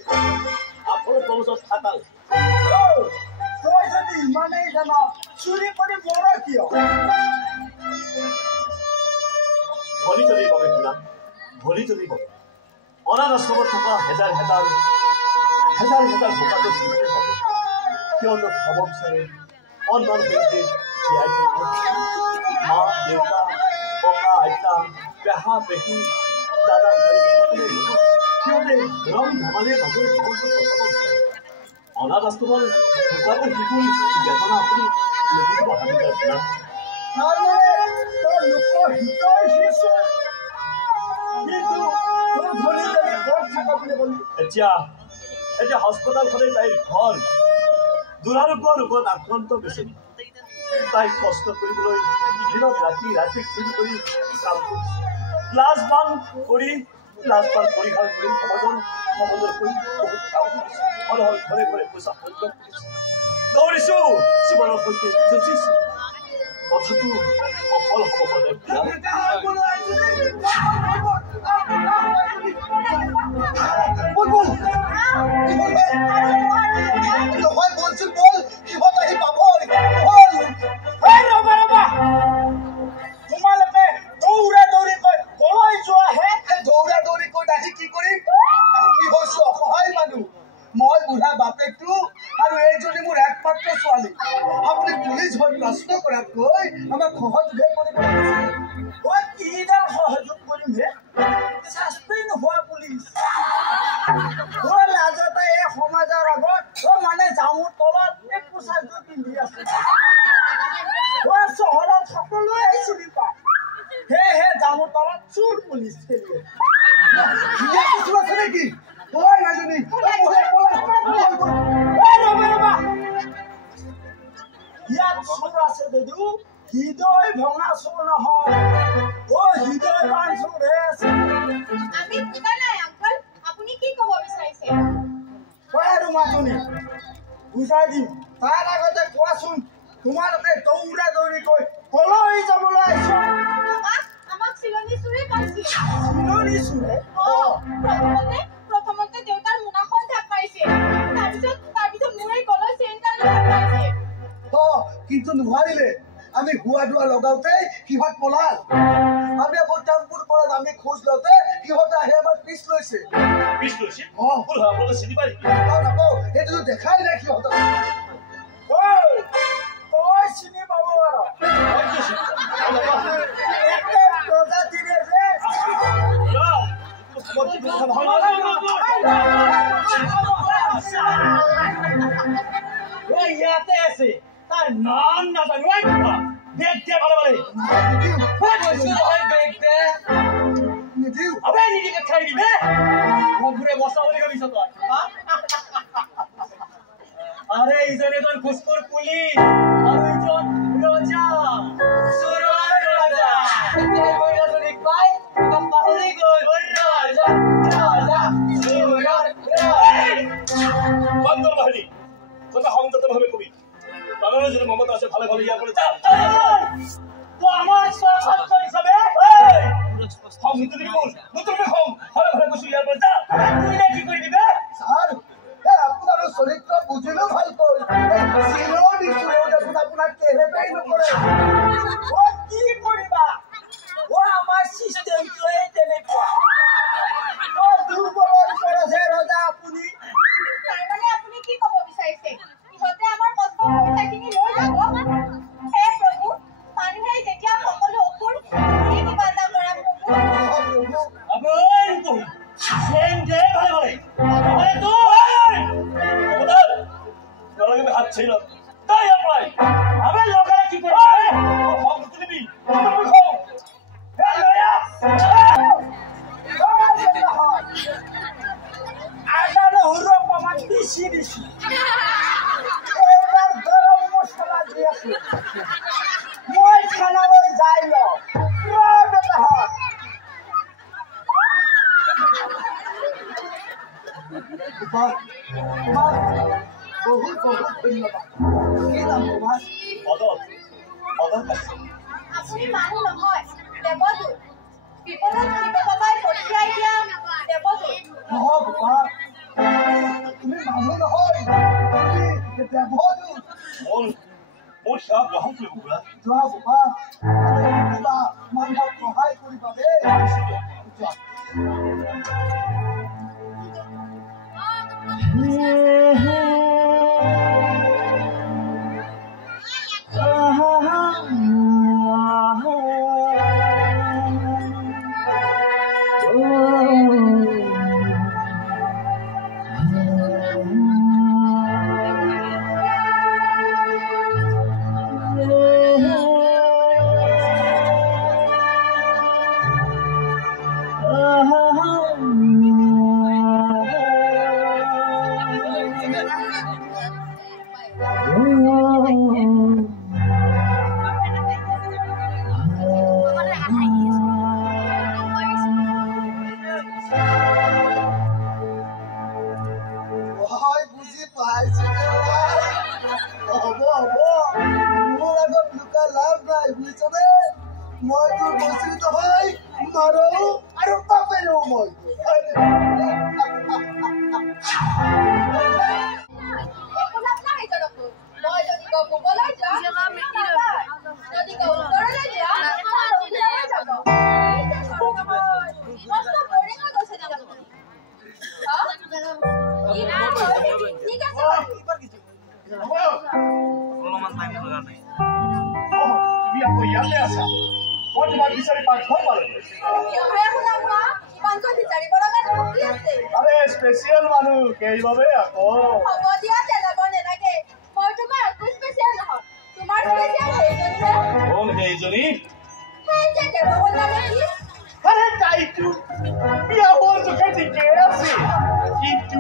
আপোনাৰ প্ৰমোচন খাটাং তই যদি ইমানেই জান চুৰি কৰি বৰ কিয় ভৰি চলিব বেছিনা ভৰি চলিব অনাথ আশ্ৰমত থকা হেজাৰ ভোকাটো জীৱ থাকে সিহঁতক খাব বিচাৰে অন্যান্য সৈতে জীয়াই থাকিব মা দেউতা ককা আইতা পেহা পেহী দাদা সিহঁতে ৰং ধেমালিৰ মাজেৰে জীৱনটো বচাব বিচাৰে অনাথ আশ্ৰমৰ ভোকাটো শিশুৰ বেদনা আপুনি লুকুৱাব হাবিকাৰ এতিয়া হস্পিটালখনে তাইৰ ঘৰ দুৰাৰোগ্য ৰোগত আক্ৰান্ত বেছি তাইক কষ্ট কৰিবলৈ দিনত ৰাতি চিন কৰি কাম কৰিছে লাজ পান কৰি পৰিহাৰ কৰি সমাজৰ কৰি বহুত কাম কৰিছে মানুহৰ ঘৰে ঘৰে পইচা সংগ্ৰহ কৰিছে দৌৰিছো জীৱনৰ সৈতে যুঁজিছো কথাটো সফল হ'ব পাৰে নহয় বলছিল বল কিহত আহি পাব তোমালোকে দৌৰা দৌৰি কৈ কলৈ যোৱাহে দৌৰা দৌৰি কৈ আহি কি কৰিম আমি হৈছো অসহায় মানুহ মই বুঢ়া বাপেকটো আৰু এইজনী মোৰ একমাত্ৰ ছোৱালী আপুনি পুলিচ হৈ প্ৰশ্ন কৰাতকৈ আমাক সহযোগ কৰিব মই কিডাল সহযোগ কৰিম হে শাস্তি নোহোৱা পুলিচ লাজতে এই সমাজৰ আগত মানে জামুৰ তলত এই পোচাকযোৰ পিন্ধি আছে চহৰত সকলোৱে চিনি পায় সেয়েহে জামুৰ তলত চোৰ পুলিচ খেলি কিছু আছে নেকি ইয়াত চোৰ আছে যদিও হৃদয় ভঙা চোৰ নহয় হৃদয় বান চোৰহে আছে আমি বুজা নাই আংকল আপুনি কি ক'ব বিচাৰিছে আৰু মাজনী বুজাই দিম তাৰ আগতে কোৱাচোন তোমালোকে দৌৰা দৌৰি কৈ কলৈ যাবলৈ আহিছ আমাক চিলনী চোৰে পাইছিল চিলনী চোৰে প্ৰথমতে দেউতাৰ মোনাখন ঢাক মাৰিছে তাৰপিছত মোৰে গলৰ চেইনডাল ঢাক মাৰিছে কিন্তু নোৱাৰিলে আমি হুৱা দুৱা লগাওঁতে সিহঁত পলাল আমি আকৌ টেম্পুৰ পৰা আমি খোজ লওঁতে সিহঁতে আহি আমাৰ পিছ লৈছে চিনি পাই নাপাওঁ সেইটোতো দেখাই নাই সিহঁতক তই চিনি পাব প্ৰজাতিৰে যে ইয়াতে আছে তাৰ নাম নাজানো বেগ দিয়ে ভালো নিদিকে খাই দিবে ঘুরে বসা বলে ভাবিছ তই আরে এইজন এজন ঘুষখোর পুলিশ আর এইজন রজা সুরর রাজা মহিলাজনী পাই পাহৰি গল রাজা সুরর বন্দর বাহিনী তোমরা সংযত ভাবে কবি বাংলার যদি মমতা আছে ভালো ভালো ইয়ার করে যা তো আমার সহযোগী হিসাবে সংযত দিবি বল নতুন ভালো ভালো কৈছো ইয়ার করে যা তুই না কি করে দিবে স্যার আপোনাৰ চৰিত্ৰ বুজিলো ভালকৈ চিলনী চোৰেও দেখোন আপোনাক কেনেবাই নকৰে কি কৰিবা আমাৰ চিষ্টেমটোৱে তেনেকুৱা দুৰ্বলৰ ওপৰতহে ৰজা আপুনি তাৰমানে আপুনি কি ক'ব বিচাৰিছে ইহঁতে আমাৰ কষ্ট পইচাখিনি লৈ যাব হে প্ৰভু মানুহে যেতিয়া সকলো অসুৰ কিবা এটা কৰা আবৈ সেন দে ভালে ভালে তো হাত ছিল তাই আপনাই আবার লোকেরা কি করে সংযত দিবি মই খানালৈ যাই লওঁ তোমাক বহুত বহুত ধন্যবাদ কি নাম তোমাৰ আপুনি মানুহ নহয় দেৱদূত বিপদত শিৱবাবাই পঠিয়াই দিয়া দেৱদূত নহয় বোপা তুমি মানুহ নহয় তুমি দেৱদূত মোৰ সেৱা গ্ৰহণ কৰিব পৰা যোৱা বোপা কিবা মানুহক সহায় কৰিবা দেই যোৱা বুজি পাইছো হ'ব মোৰ আগত লুকা লাভ নাই বুজিছনে মই তোৰ কৈছো নহয় মাৰো আৰু পাপেৰো মই তুমি আকৌ ইয়াতে আছা মই তোমাক বিচাৰি পাকঘৰ পালোঁ আৰে স্পেচিয়েল মানুহ সেইবাবে আকৌ কোন সেইজনী আৰে তাইতো বিয়া হোৱাৰ জোখে ঠিকে আছে কিন্তু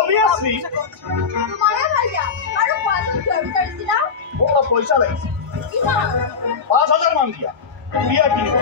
obviously মোক পইচা লাগিছে 5,000 মান দিয়া বিয়া কিনিব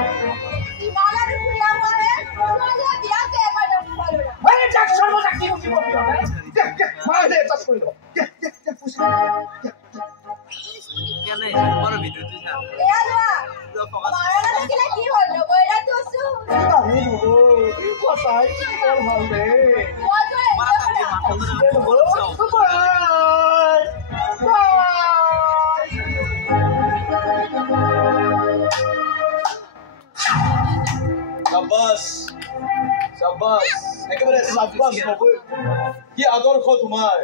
একেবাৰে চাব্বাস নকয় কি আদৰ্শ তোমাৰ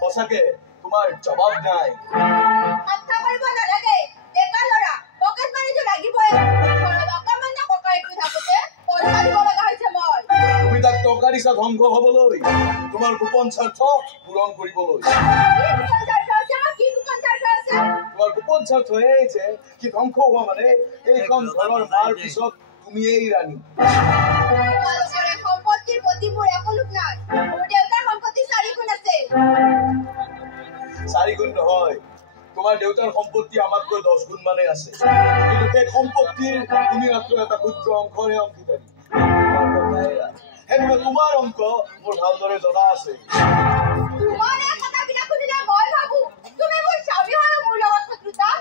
সঁচাকে তোমাৰ জবাব নাই তুমি তাক টকা দিছা ধ্বংস হবলৈ তোমাৰ গোপন স্বাৰ্থ পূৰণ কৰিবলৈ তোমাৰ গোপন স্বাৰ্থ এই যে কি ধ্বংস হোৱা মানে এইখন ঘৰৰ মাৰ পিছত তুমিয়েই ৰাণী চাৰি গুণ নহয় তোমাৰ দেউতাৰ সম্পত্তি আমাতকৈ 10 গুণ মানে আছে কিন্তু সেই সম্পত্তিৰ তুমি মাত্ৰ এটা ক্ষুদ্ৰ অংশৰে অংশীদাৰী সেনেকুৱা তোমাৰ অংক মোৰ ভালদৰে জনা আছে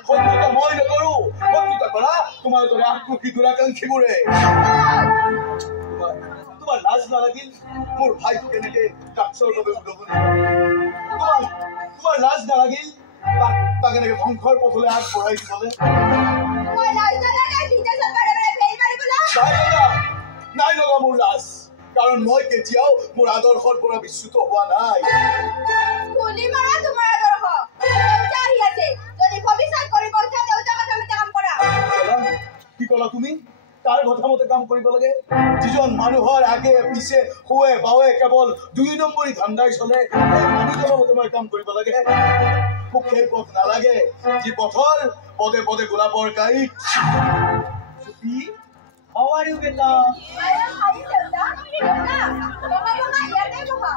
শত্ৰুতা মই নকৰো শত্ৰুতা কৰা তোমাৰ দৰে আক্ৰোশী দুৰাকাংক্ষীবোৰে তোমাৰ লাজ নালাগিল মোৰ ভাইক কেনেকে কাপচৰ বাবে উদগনি তোমাৰ লাজ নালাগিল তাক এনেকে ধ্বংসৰ পথলৈ আগবঢ়াই দিবলে নাই লগা মোৰ লাজ কাৰণ মই কেতিয়াও মোৰ আদৰ্শৰ পৰা বিচ্যুত হোৱা নাই কি কলা তুমি তাৰ কথা মতে কাম কৰিব লাগে যিজন মানুহৰ আগে পিছে শুৱে বাৱে কেৱল 2 নম্বৰী ধান্দাই চলে মানুহজনৰ মতে মই কাম কৰিব লাগে মোক সেই পথ নালাগে যি পথৰ পদে পদে গোলাপৰ কাঁইট। চুপি, how are you, বেটা?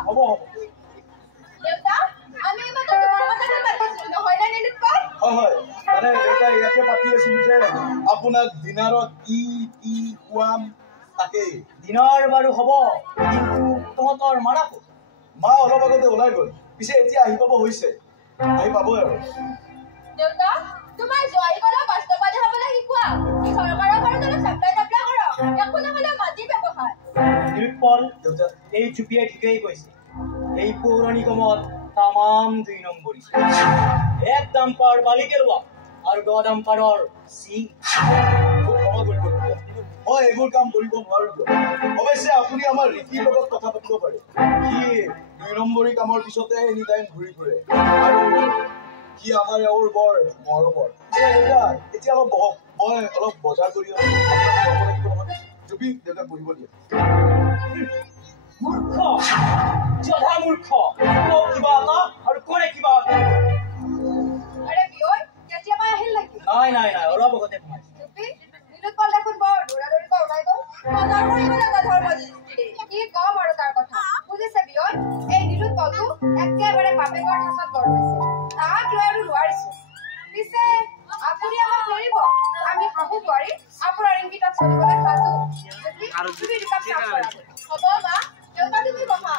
হ'ব হ'ব। হয় মানে দেউতা ইয়াকে পাতি আছিলো যে আপোনাক ডিনাৰত কি কি খুৱাম তাকেই। দিনৰ বাৰু হ'ব, কিন্তু তহঁতৰ মাৰা ক'ত? মা অলপ আগতে ওলাই গ'ল, পিছে এতিয়া আহি পাব হৈছে, আহি পাবই আৰু। দেউতা তোমাৰ জোৱাইকৰা বাস্তৱবাদী হ'বলৈ শিকোৱা, চৰকাৰৰ ঘৰত অলপ চাপ্লাই টাপ্লাই কৰা, একো নহ'লে মাটি ব্যৱসায়। নিৰুৎপল, দেউতা এই চুপিয়ে ঠিকেই কৈছে। এই পৌৰ নিগমত তামাম 2 নম্বৰী। 1 ডাম্পাৰ বালি পেলোৱা আৰু 10 ডাম্পাৰৰ চি। মোক ক্ষমা কৰিব দেউতা, মই এইবোৰ কাম কৰিব নোৱাৰো। অৱশ্যে আপুনি আমাৰ ৰীতিৰ লগত কথা পাতিব পাৰে। সি 2 নম্বৰী কামৰ পিছতে এনি টাইম ঘূৰি ফুৰে আৰু সি আমাৰ এওঁৰ বৰ মৰমৰ। দেউতা এতিয়া অলপ বহক, মই অলপ বজাৰ কৰি জুপি দেউতাক বহিব দিয়ে। মূৰ্খ, জধা মূৰ্খ, কওঁ কিবা এটা আৰু কৰে কিবা এটা। আৰে বিয়ৈ কেতিয়াবা আহিল নেকি? নাই নাই নাই, অলপ আগতে সোমাইছে। চুপি নিৰুৎপল দেখোন বৰ দৌৰা-দৌৰিকৈ ওলাই গ'ল। বজাৰ কৰিবলৈ গধৰ মজিস্ত্ৰী। কি কম আৰু তাৰ কথা। বুজিছে বিয়ৈ, এই নিৰুৎপলটো একেবাৰে বাপেকৰ ঠাচত বৰ হৈছে। তাক লৈ আৰু নোৱাৰিছো। পিছে আপুনি আমাক নেৰিব? আমি শাহু বোৱাৰী আপোনাৰ ইংগিতত চলিবলৈ সাজু। তুমি দুকাপ চাহ কৰা। হ'ব মা, দেউতা তুমি বহা।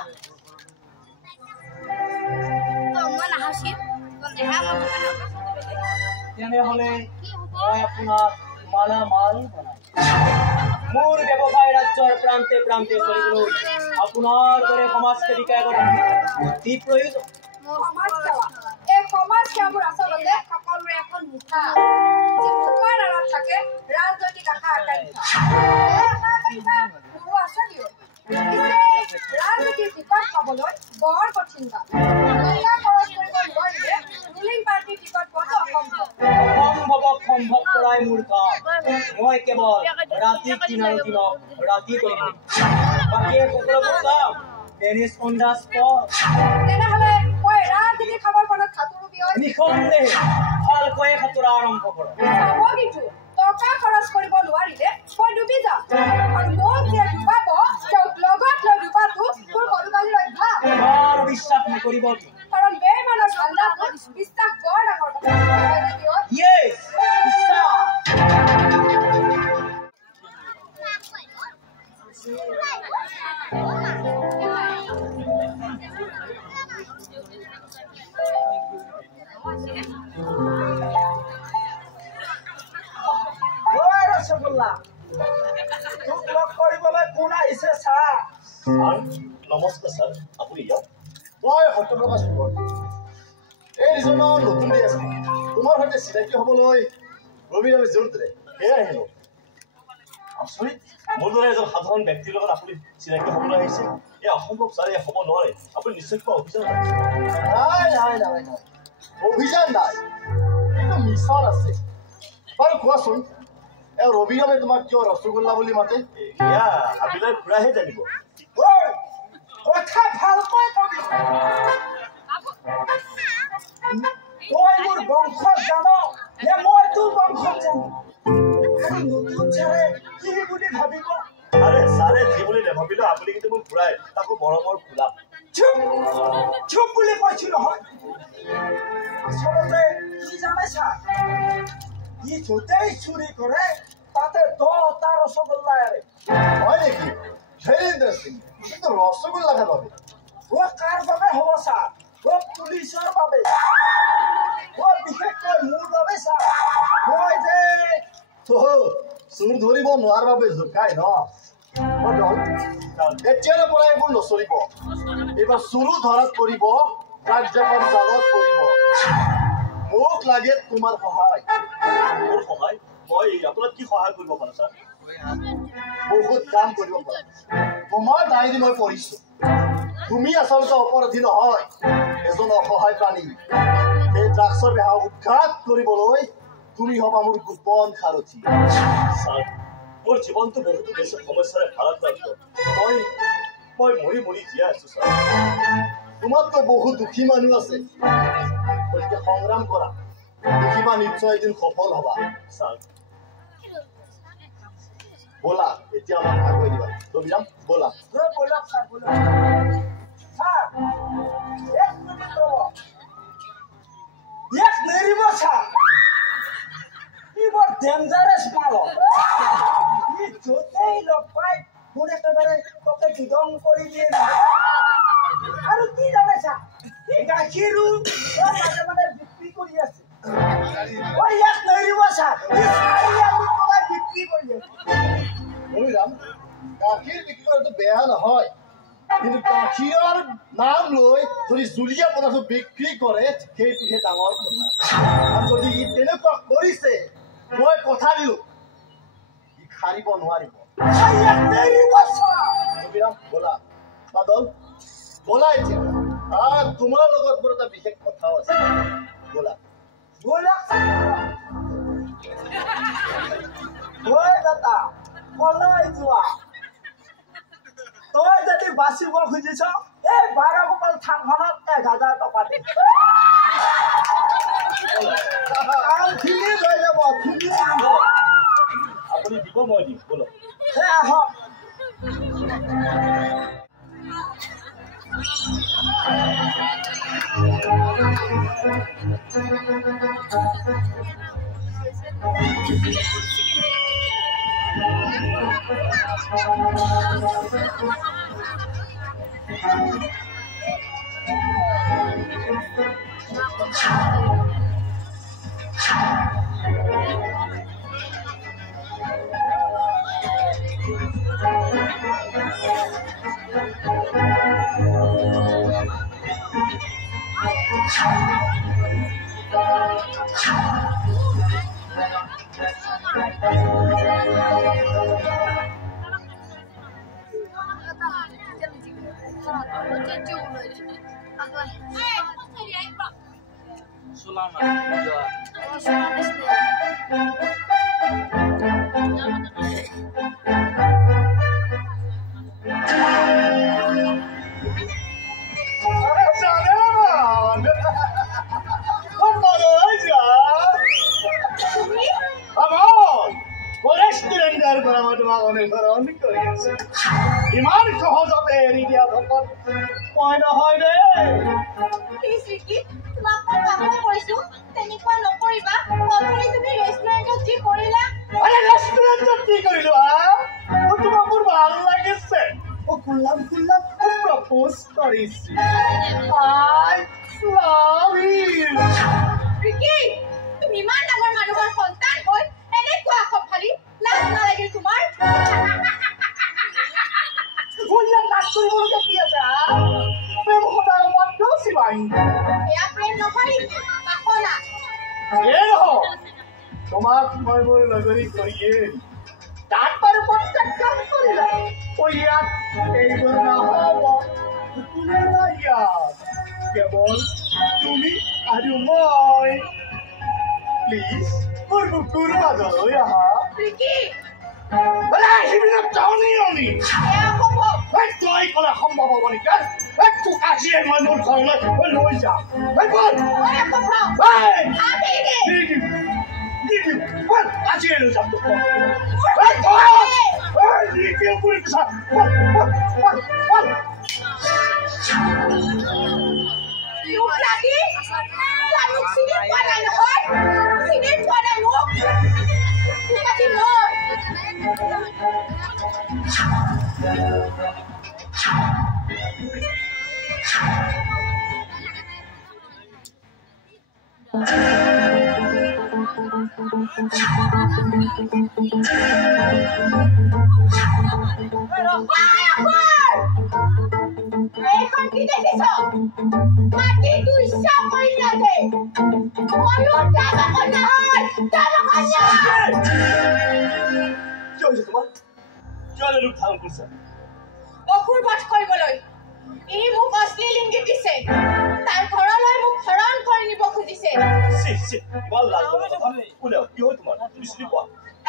তেনেহ'লে মই আপোনাক মালামাল বনাম। মোৰ ব্যৱসায় ৰাজ্যৰ প্ৰান্তে প্ৰান্তে চলিবলৈ আপোনাৰ দৰে সমাজসেৱিকা এগৰাকী অতি প্ৰয়োজন। সমাজ সেৱা, এই সমাজ সেৱাবোৰ আচলতে সকলোৰে এখন মুখা, যি মুখাৰ আঁৰত থাকে ৰাজনৈতিক আশা আকাংক্ষা। এই আশা আকাংক্ষা মোৰো আছে দিয়ক। পিছে ৰাজনীতিৰ টিকট পাবলৈ বৰ কঠিন কাম। টকা খৰচ কৰিব নোৱাৰিলে ৰুলিং পাৰ্টিৰ টিকট পোৱাটো অসম্ভৱ। অসম্ভৱক সম্ভৱ কৰাই মোৰ কাম। মই কেৱল ৰাতি 3 আৰু দিনক ৰাতি কৰিব। বাকী সকলোবোৰ কাম মেনেজ অন দ্য স্পট। তেনেহ'লে মই ৰাজনীতিৰ খাবৰখনত সাঁতোৰো বিয়য়। নিঃসন্দেহে ভালকৈয়ে সাঁতোৰা আৰম্ভ কৰক। চাব কিন্তু টকা খৰচ কৰিব নোৱাৰিলে মই ডুবি যাম। আৰু মোক যে ডুবাব তেওঁক লগত লৈ ডুবাটো মোৰ সৰুকালিৰ অভ্যাস। আৰু বিশ্বাস নকৰিব কি? কাৰণ বেইমানৰ ধান্দাটো বিশ্বাস বৰ ডাঙৰ কথা। Yes, বিশ্বাস। ৰসগোল্লা তোক লগ কৰিবলৈ কোন আহিছে চা। ছাৰ নমস্কাৰ ছাৰ, আপুনি ইয়াত? মই সত্যপ্ৰকাশ ফুকন। এই ৰিজনৰ নতুন দি আছে, তোমাৰ সৈতে চিনাকি হ'বলৈ ৰবিৰামে জোৰ দিলে, সেয়াই আহিলো। আচৰিত, মোৰ দৰে এজন সাধাৰণ ব্যক্তিৰ লগত আপুনি চিনাকি হ'বলৈ আহিছে? এই অসম্ভৱ ছাৰ, এই হ'ব নোৱাৰে। আপুনি নিশ্চয় কিবা অভিযান নাই। অভিযান নাই, কিন্তু মিছন আছে। বাৰু কোৱাচোন, এই ৰবিৰামে তোমাক কিয় ৰসগোল্লা বুলি মাতে? এয়া ভাবিলে খুৰাহে জানিব। কথা ভালকৈ কবি। তই মোৰ বংশ জান নে মই তোৰ বংশ জানো? নতুন ছাৰে কি বুলি ভাবিব? আৰে ছাৰে যি বুলি নাভাবিলো, আপুনি কিন্তু মোক খুৰাই তাকো মৰমৰ খোলা। চুপ চুপ বুলি কৈছো নহয়। আচলতে কি জানে ছাৰ, ই য'তেই চুৰি কৰে তাতে 10টা ৰসগোল্লা এৰে। হয় নেকি? Very interesting. কিন্তু ৰসগোল্লা খাব বাবে কাৰ বাবে হ'ব ছাৰ? পুলিচৰ বাবে। বিশেষকৈ মোৰ বাবে ছাৰ। মই যে চোৰ ধৰিব নোৱাৰাৰ বাবে জোকাই ন? এতিয়াৰে পৰা এইবোৰ নচলিব। এইবাৰ চোৰো ধৰাত পৰিব, কাৰ্যকৰ জালত পৰিব। মোক লাগে তোমাৰ সহায়। মোৰ সহায়? মই আপোনাক কি সহায় কৰিব পাৰো ছাৰ? বহুত কাম কৰিব পাৰো। তোমাৰ ডায়েৰী মই পঢ়িছো। তুমি আচলতে অপৰাধী নহয়, এজন অসহায় প্ৰাণী। এই ড্ৰাগছৰ বেহা উৎখাত কৰিবলৈ তুমি হবা মোৰ গোপন সাৰথী। ছাৰ, মোৰ জীৱনটো বহুতো বেছি সমস্যাৰে ভাৰাক্ৰান্ত। মই মৰি মৰি জীয়াই আছো ছাৰ। তোমাতকৈ বহু দুখী মানুহ আছে। গতিকে সংগ্ৰাম কৰা দেখিবা নিশ্চয় এদিন সফল হবা ছাৰ ব'লা এতিয়া আমাক আগুৱাই দিবা ৰবিৰাম ব'লা ব'লক ছাৰ ব'লক ছাৰ এক মিনিট ৰ'ব এক নেৰিব ছাৰ ই বৰ ডেঞ্জাৰাছ মালক ই য'তেই লগ পাই মোৰ একেবাৰে তোকে দিদং কৰি দিয়ে আৰু কি জানে ছাৰ ই গাখীৰো মাজে মাজে বিক্ৰী কৰি আছে ঐ ইয়াক নেৰিব ছাৰ ই চাৰি আঙুল তলাই বিক্ৰী কৰি আছে ৰবিৰাম গাখীৰ বিক্ৰী কৰাটো বেয়া নহয় কিন্তু গাখীৰৰ নাম লৈ যদি জুলীয়া পদাৰ্থ বিক্ৰী কৰে সেইটোহে ডাঙৰ কথা আৰু যদি ই তেনেকুৱা কৰিছে মই কথা দিওঁ ই সাৰিব নোৱাৰিব ৰবিৰাম ব'লা বাদল ব'লা এতিয়া তোমাৰ লগত মোৰ এটা বিশেষ কথাও আছে ব'লা ব'লক ঐ দাদা কলৈ যোৱা তই যদি বাচিব খুজিছ এই 12 গোপাল থানখনত 1000 টকা দে খিনি লৈ যাব আপুনি দিব মই দিম ব'লক আহক ইমান সহজতে এৰি দিয়া ভকত মই নহয় দে ৰেষ্টুৰেণ্টত কি কৰিলো তোমাক মোৰ ভাল লাগিছে গোলাপ গোলাপ প্ৰপ'জ কৰিছে আই লাভ ইউ তুমি ইমান ডাঙৰ মানুহৰ সন্তান হৈ এনেকুৱা অসফালি লাজ নালাগিল তোমাৰ তোমাক মই মোৰ লগৰী কৰিয়ে তাৰ প্ৰত্যাখ্যান কৰিলা ইয়াত এইবোৰ নহ'ব কেৱল তুমি আৰু মই প্লিজ মোৰ বুকুৰ মাজলৈ আহা তই ক'লে সম্ভৱ হ'ব নেকি তোক আজিয়ে মই মোৰ ঘৰলৈ লৈ যাম আজিয়ে লৈ যাম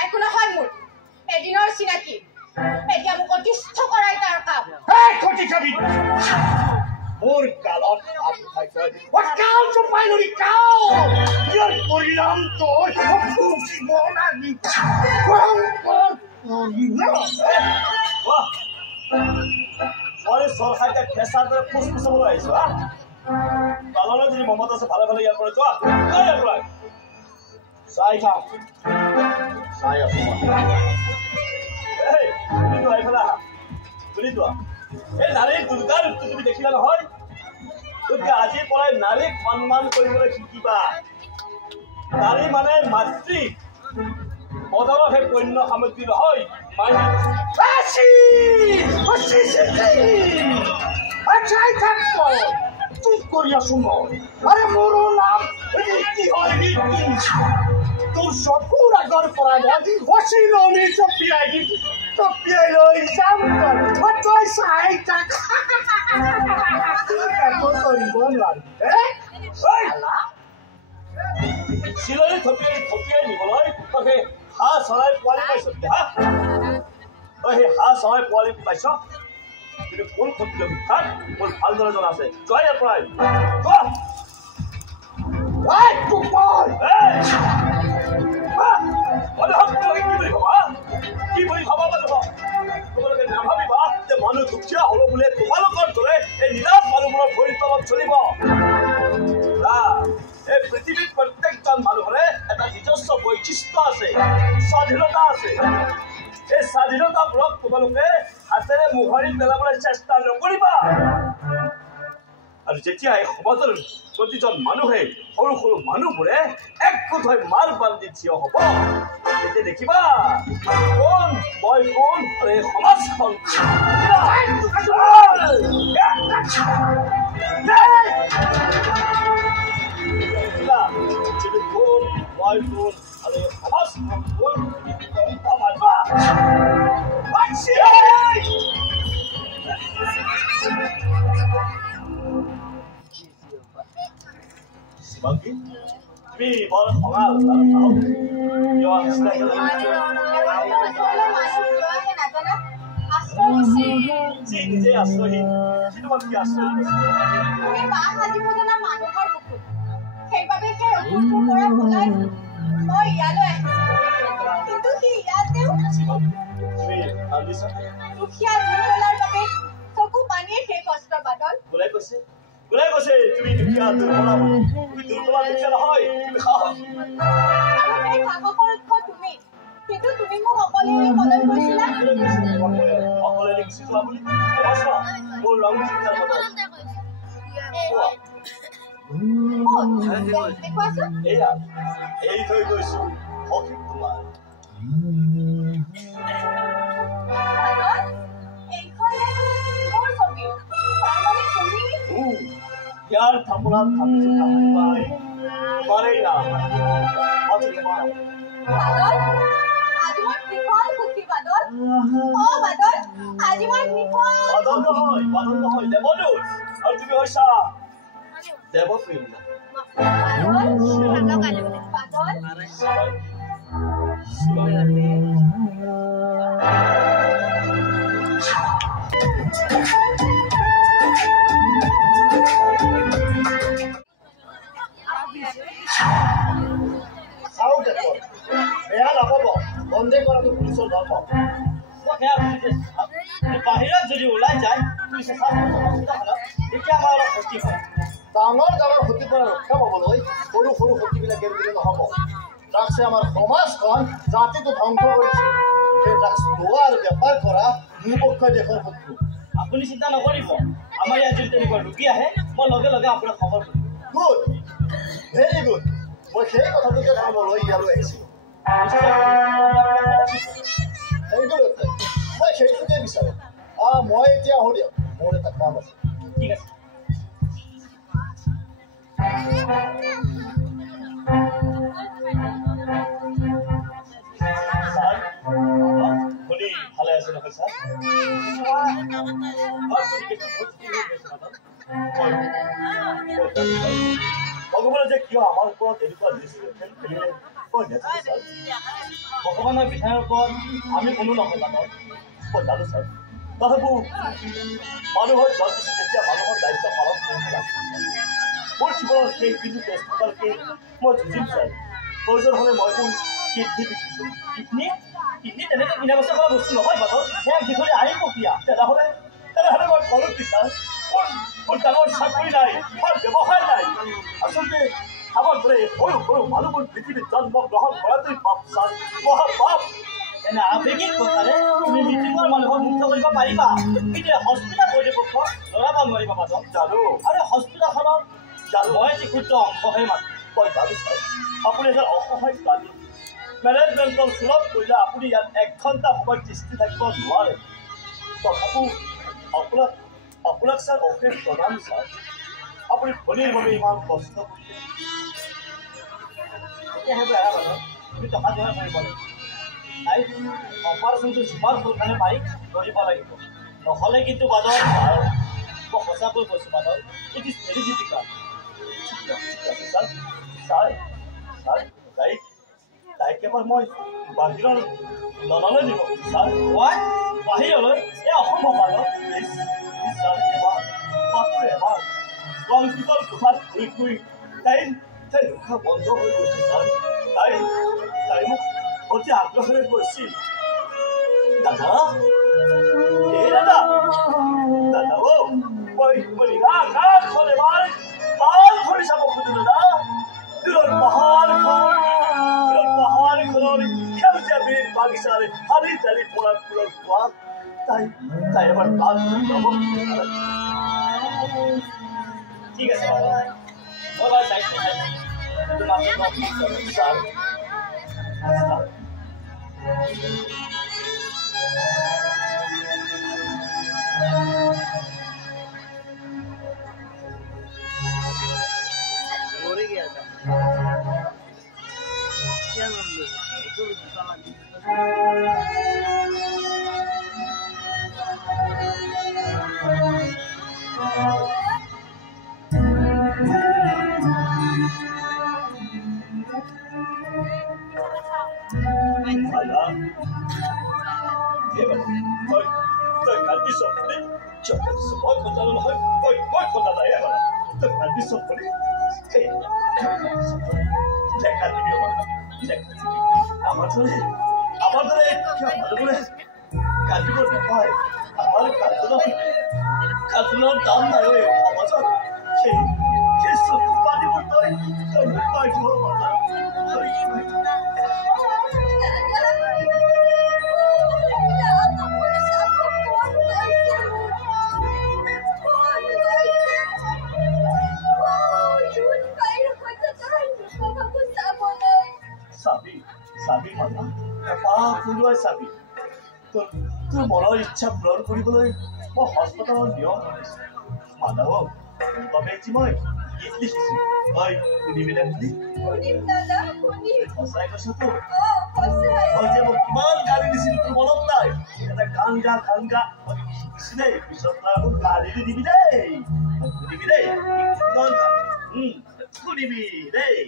একো নহয় মোৰ এদিনৰ চিনাকি এতিয়া মোক অতিষ্ঠ কৰাই তাৰ কাম মোৰ গালত হাত উঠাই কয় কাল চপাই নৰি কাল ইয়াৰ পৰিণামটো ভুগিব লাগিব ছোৱালী চৰকাৰে ফেচাৰ দৰে ফুচফুচাবলৈ আহিছো হা কাললৈ যদি মমত আছে ভালে ভালে ইয়াৰ পৰা যোৱা ইয়াৰ পৰা চাই খাওঁ চাই আছো শুনি যোৱা এই নাৰীৰ দুৰ্গা ৰূপটো তুমি দেখিলা নহয় গতিকে আজিৰ পৰাই নাৰীক সন্মান কৰিবলৈ শিকিবা নাৰী মানে মাতৃ বজাৰৰ সেই পণ্য সামগ্ৰী নহয় কৰি আছো মই আৰে মোৰ নাম ৰীতি হয় ৰীতি তোৰ চকুৰ আগৰ পৰা অচিৰণি টপিয়াই লৈ যাম তই চাই থাক কৰিব নোৱাৰি চিলনি থপিয়াই নিবলৈ তই সেই হাঁহ চৰাই পোৱালি পাইছ হা তই সেই হাঁহ চৰাই পোৱালি পাইছ কিন্তু কোন সত্য বিখ্যাত মোৰ ভালদৰে জনা আছে জয় ইয়াৰ পৰাই কি বুলি ভাবা তোমালোকে নাভাবিবা যে মানুহ দুখীয়া হব বোলে তোমালোকৰ দৰে এই নিৰাশ মানুহবোৰৰ ভৰিৰ তলত চলিব এই পৃথিৱীত প্ৰত্যেকজন মানুহৰে এটা নিজস্ব বৈশিষ্ট্য আছে স্বাধীনতা আছে এই স্বাধীনতাবোৰক তোমালোকে হাতেৰে মোহাৰি পেলাবলৈ চেষ্টা নকৰিবা আৰু যেতিয়া এই সমাজৰ প্ৰতিজন মানুহে সৰু সৰু মানুহবোৰে একগোট হৈ মাৰ বান্ধি থিয় হ'ব তেতিয়া দেখিবা কোন মই কোন আৰু এই সমাজখন কোন মই কোন আৰু এই সমাজখন কোন শিৱাংগী তুমি বৰ খঙাল নিজে আশ্ৰয়ী তোমাক কি আশ্ৰয় কোনে কৈছে কোনে কৈছে তুমি দুখীয়া দুৰ্বলা তুমি দুৰ্বলা দুখীয়া নহয় তুমি কিন্তু তুমি মোক অকলে কলৈ কৈছিলা অকলে লিখি যোৱা বুলি মোৰ ৰং শিক্ষাৰ বদল এয়া এই থৈ গৈছো সখী তোমাৰ यार थपड़ा थपसे थपड़ाई करे ना বাদল আজি মই বিফল খুকি বাদল ও বাদল আজি মই বিফল বাদল নহয় দেৱদূত আৰু তুমি হৈছা দেৱপ্ৰেমী বেয়া নাপাব বন্ধে কৰাটো পুলিচৰ ধৰ্ম বাহিৰত যদি ওলাই যায় পুলিচে তেতিয়া আমাৰ অলপ ক্ষতি হয় ডাঙৰ ডাঙৰ ক্ষতিৰ পৰা ৰক্ষা পাবলৈ সৰু সৰু ক্ষতিবিলাক এৰি দিলে নহ'ব ড্ৰাগছে আমাৰ সমাজখন জাতিটো ধ্বংস কৰিছে সেই ড্ৰাগছ লোৱা আৰু বেপাৰ কৰা নিৰপেক্ষ দেশৰ শত্ৰু আপুনি চিন্তা নকৰিব আমাৰ ইয়াত যদি তেনেকুৱা ৰোগী আহে মই লগে লগে আপোনাক খবৰ কৰিম গুড ভেৰি গুড মই সেই কথাটোকে ক'বলৈ ইয়ালৈ আহিছিলোঁ মই সেইটোকে বিচাৰোঁ মই এতিয়া আহোঁ দিয়ক মোৰ এটা কাম আছে ঠিক আছে ভালে আছে নহয় ছাৰ ভগৱানে যে কিয় আমাৰ ওপৰত এনেকুৱা দৃষ্টি খেলিলে ভগৱানৰ বিধানৰ ওপৰত আমি কোনো নহয় জানো মই জানো ছাৰ তথাপি মানুহৰ জন্ম যেতিয়া মানুহৰ দায়িত্ব পালন কৰিব মোৰ জীৱনৰ সেই কিন্তু তেজপালকে মই যুঁজিম ছাৰ প্ৰয়োজন হ'লে মই মোৰ কিডনী বিক্ৰী কৰিম কিডনী তেনেকৈ কিনা বস্তু কৰা বস্তু নহয় বাটত মই দীঘলী আহিব কিয়া তেনেহ'লে মই কলোঁ কি ছাৰ মোৰ ডাঙৰ চাকৰি নাই মোৰ ব্যৱসায় নাই আচলতে আমাৰ দৰে সৰু সৰু মানুহবোৰ পৃথিৱীত জন্ম গ্ৰহণ কৰাটোৱেই পাপ ছাৰ মহাপাপ এনে আৱেগিক কথাৰে তুমি মিটিঙৰ মানুহক মুক্ত কৰিব পাৰিবা কিন্তু হস্পিটেল কৰ্তৃপক্ষ ল'ৰাব নোৱাৰিবা বাটত জানো আৰু হস্পিটেলখনত জানো মই যি ক্ষুদ্ৰ অংশহে মাত্ৰ মই ভাবিছোঁ আপুনি এজন অসহায় প্ৰাণী মেনেজমেণ্টৰ সুলভ কৰিলে আপুনি ইয়াত 1 ঘণ্টা সময় দৃষ্টি থাকিব নোৱাৰে তথাপিও আপোনাক ছাৰ অশেষ প্ৰদান ছাৰ আপুনি ধনীৰ বাবে ইমান কষ্ট কৰিছে তুমি টকা জমা কৰিব লাগিব অপাৰেশ্যনটো যিমান সোনকালে পাৰি কৰিব লাগিব নহ'লে কিন্তু বাদল মই সঁচাকৈ কৈছোঁ Badal it is very difficult sir তাইক এবাৰ মই বাহিৰৰ লণ্ডনলৈ নিব ছাৰ বাহিৰলৈ এই অসম্ভৱ বাদল ছাৰ এবাৰ হস্পিটেল কোঠাত ঘূৰি ঘূৰি তাইৰ উশাহ বন্ধ হৈ গৈছে ছাৰ তাই মোক অতি আগ্ৰহেৰে কৈছিল দাদা দাদা মই নিৰাশাখন এবাৰ পাল ধৰি চাব খোজো দাদা দূৰৰ পাহাৰখনৰ সেউজীয়া বীজ বাগিচাৰে হালি জালি পৰা ফুলৰ সোৱাদ তাই এবাৰ পাল ধৰি ঠিক আছে মই বাৰু দায়িত্ব ছাৰ गया था क्या नाम लिया तो তোৰ মনৰ ইচ্ছা পূৰণ কৰিবলৈ মই হস্পিটেলৰ নিয়ম বনাইছোঁ মাধৱক বাবে যি মই গীত লিখিছোঁ তই শুনিবিনে সঁচাই কৈছোতো মই যে মোক কিমান গালি দিছিল তোৰ মনত নাই এটা গান গা দেই পিছত আকৌ গালিটো দিবি দেই শুনিবি দেই শুনিবি দেই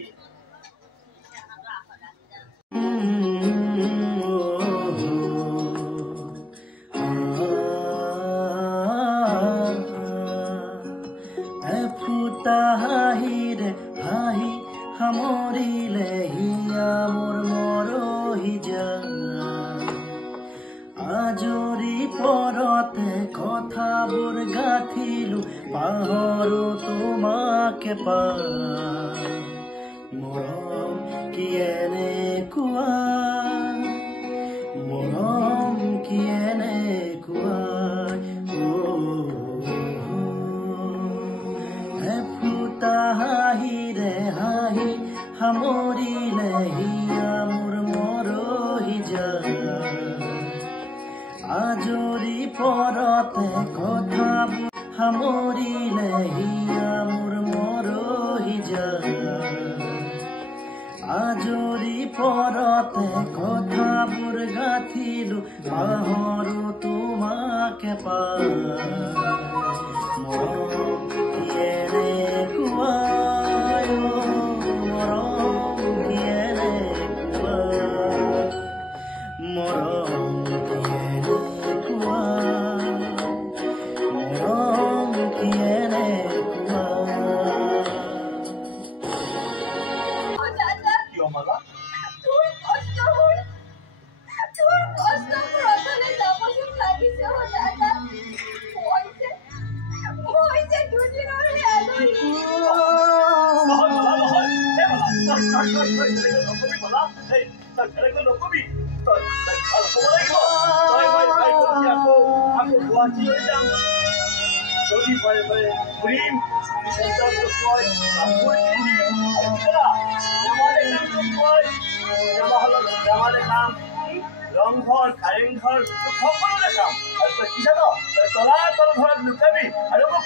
সামৰিলে হিয়া মোৰ মৰহি যা আজৰি পৰতে কথাবোৰ গাঁঠিলো পাহৰো তোমাকে পা মৰম কি এনেকুৱা মৰম কি এনেকুৱা ফুটা হাঁহিৰে হাঁহি সামৰিলে হিয়া মোৰ মৰহি যা আজৰি পৰতে কথাবোৰ সামৰিলে হিয়া মোৰ মৰহি যা আজৰি পৰতে কথাবোৰ গাঁঠিলো পাহৰো তোমাকে পা মৰম এনেকুৱা মৰম ৰমালা তোৰ কষ্টবোৰ অথলে যাবচোন লাগিছে দাদা মই যে দুদিনৰে আলহী নহয় মালা নহয় এই মালা তই কেনেকৈ নকবি তই ভাল হ'ব লাগিব তই মই ট্ৰাই কৰি আকৌ গুৱাহাটী হৈ যাম যদি পাৰে পাৰে ঘূৰিম চেণ্টাৰটো কয় ধেমালি কাম ৰংঘৰ কাৰেংঘৰ সকলো দেখাম আৰু তই কি জান তই তলাতল ঘৰত লুকাবি আৰু মোক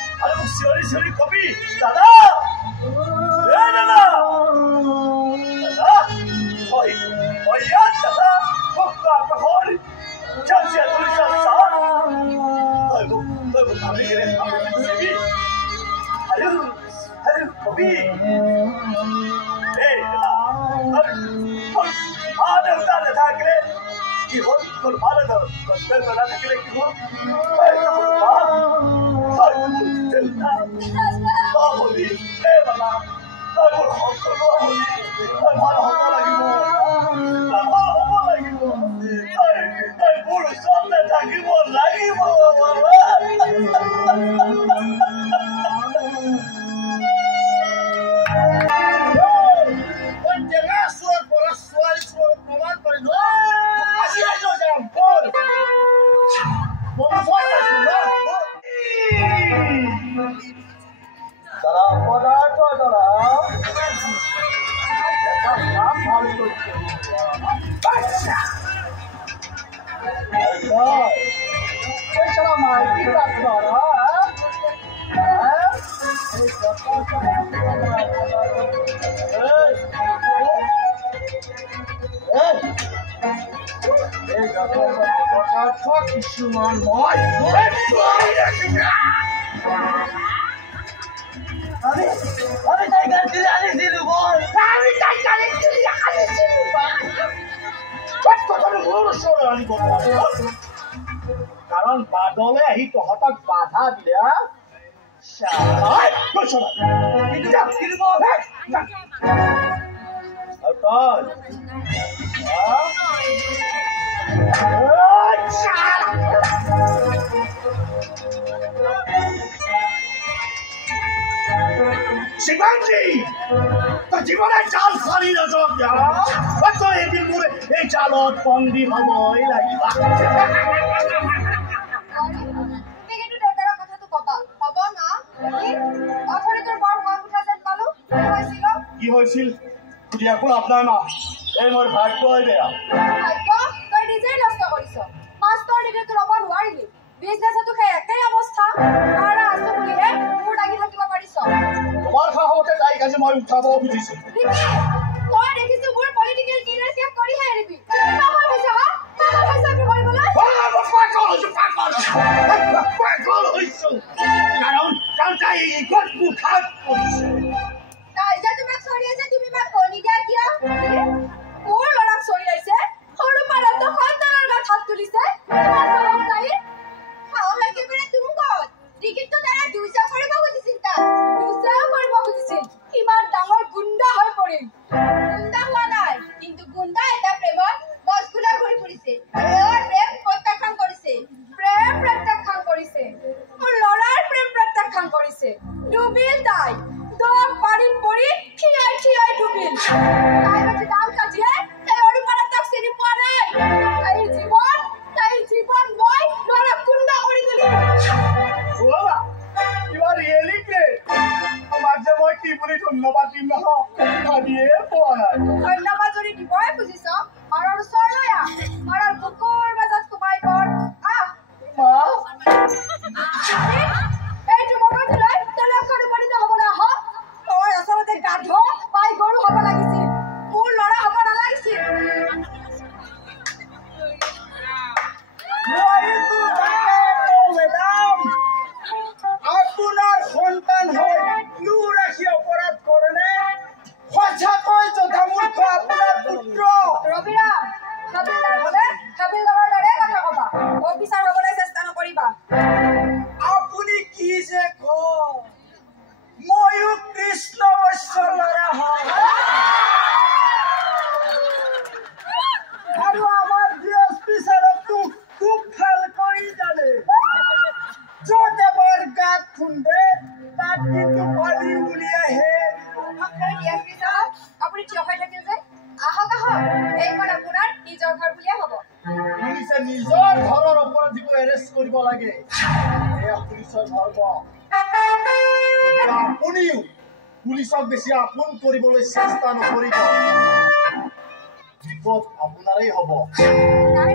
চিঞৰি চিঞৰি কবি দাদা দাদা ইয়াত দাদা মুক্ত আকাশৰ সেউজীয়া তুলিছা চাহ তই মোক ভাবি কিনে চিবি আৰু কবি এই দাদা দেউতা নাথাকিলে কি হ'ল তোৰ মা দেউতা নাথাকিলে কি হ'ল দেউতা তই হলি এই বাবা তই মোৰ সকলো হলি তই ভাল হ'ব লাগিব তই মোৰ ওচৰতে থাকিব লাগিব কিছুমান মই কাৰণ বাদলে আহি তহঁতক বাধা দিলে শিৱাজী তই জীৱনে জাল ফালি নাযাওক তই এদিন মোৰ এই জালত বন্দী হ'বই লাগিব কি হৈছিল আকৌ আপোনাৰ মা এই মোৰ ভাগ্যই বেয়া তই নিজেই নষ্ট কৰিছ মাষ্টৰ ডিগ্ৰী তোৰ হ'ব নোৱাৰিলি বিজনেছতো সেই একেই অৱস্থা আছো বুলিহে মোৰ লাগি থাকিব পাৰিছ তোমাৰ সাহসতে তাইক আজি মই উঠাব খুজিছো তই দেখিছো মোৰ পলিটিকেল কেৰিয়াৰ শেষ কৰিহে এৰিবি পাগল হৈছে হা পাগল হৈছে কি কৰিবলৈ পাগল হৈছো কাৰণ তাই ইগত মুখাত কৰিছে তাই যে তোমাক চৰিয়াইছে তুমি মাক কণী দিয়া কিয় মোৰ ল'ৰাক চৰিয়াইছে সৰু পাৰাতো সন্তানৰ গাত হাত তুলিছে তাই সাহস একেবাৰে তুমকত ডিগ্ৰীটো তাৰে দুইচাও কৰিব খুজিছিল ইমান ডাঙৰ গুণ্ডা হৈ পৰিল গুণ্ডা হোৱা নাই কিন্তু গুণ্ডা এটা প্ৰেমত গছগুলা ঘূৰি ফুৰিছে প্ৰেম প্ৰত্যাখ্যান কৰিছে মোৰ ল'ৰাৰ প্ৰেম প্ৰত্যাখ্যান কৰিছে ডুবিল তাই দম পানীত পৰি থিয়াই ডুবিল তাইৰ ডাল কাজিয়ে তাই অৰুপাৰা তাক চিনি পোৱা নাই তাইৰ জীৱন মই ল'ৰাক গুণ্ডা কৰি তুলিম ধন্যবাদ দিম নহয় ধন্যবাদ যদি দিবই খুজিছ মাৰৰ ওচৰলৈ মাৰৰ বুকুৰ মাজত সোমাই পৰ এইটো মনত লৈ তই লক্ষ্যত উপনীত হ'বলৈ আহ তই আচলতে গাধ পাই গৰু হ'ব লাগিছিল নিজৰ ঘৰৰ অপৰাধীক এৰেষ্ট কৰিব লাগে এয়া পুলিচৰ ধৰ্ম আপুনিও পুলিচক বেছি আপোন কৰিবলৈ চেষ্টা নকৰিব বিপদ আপোনাৰেই হ'ব নাই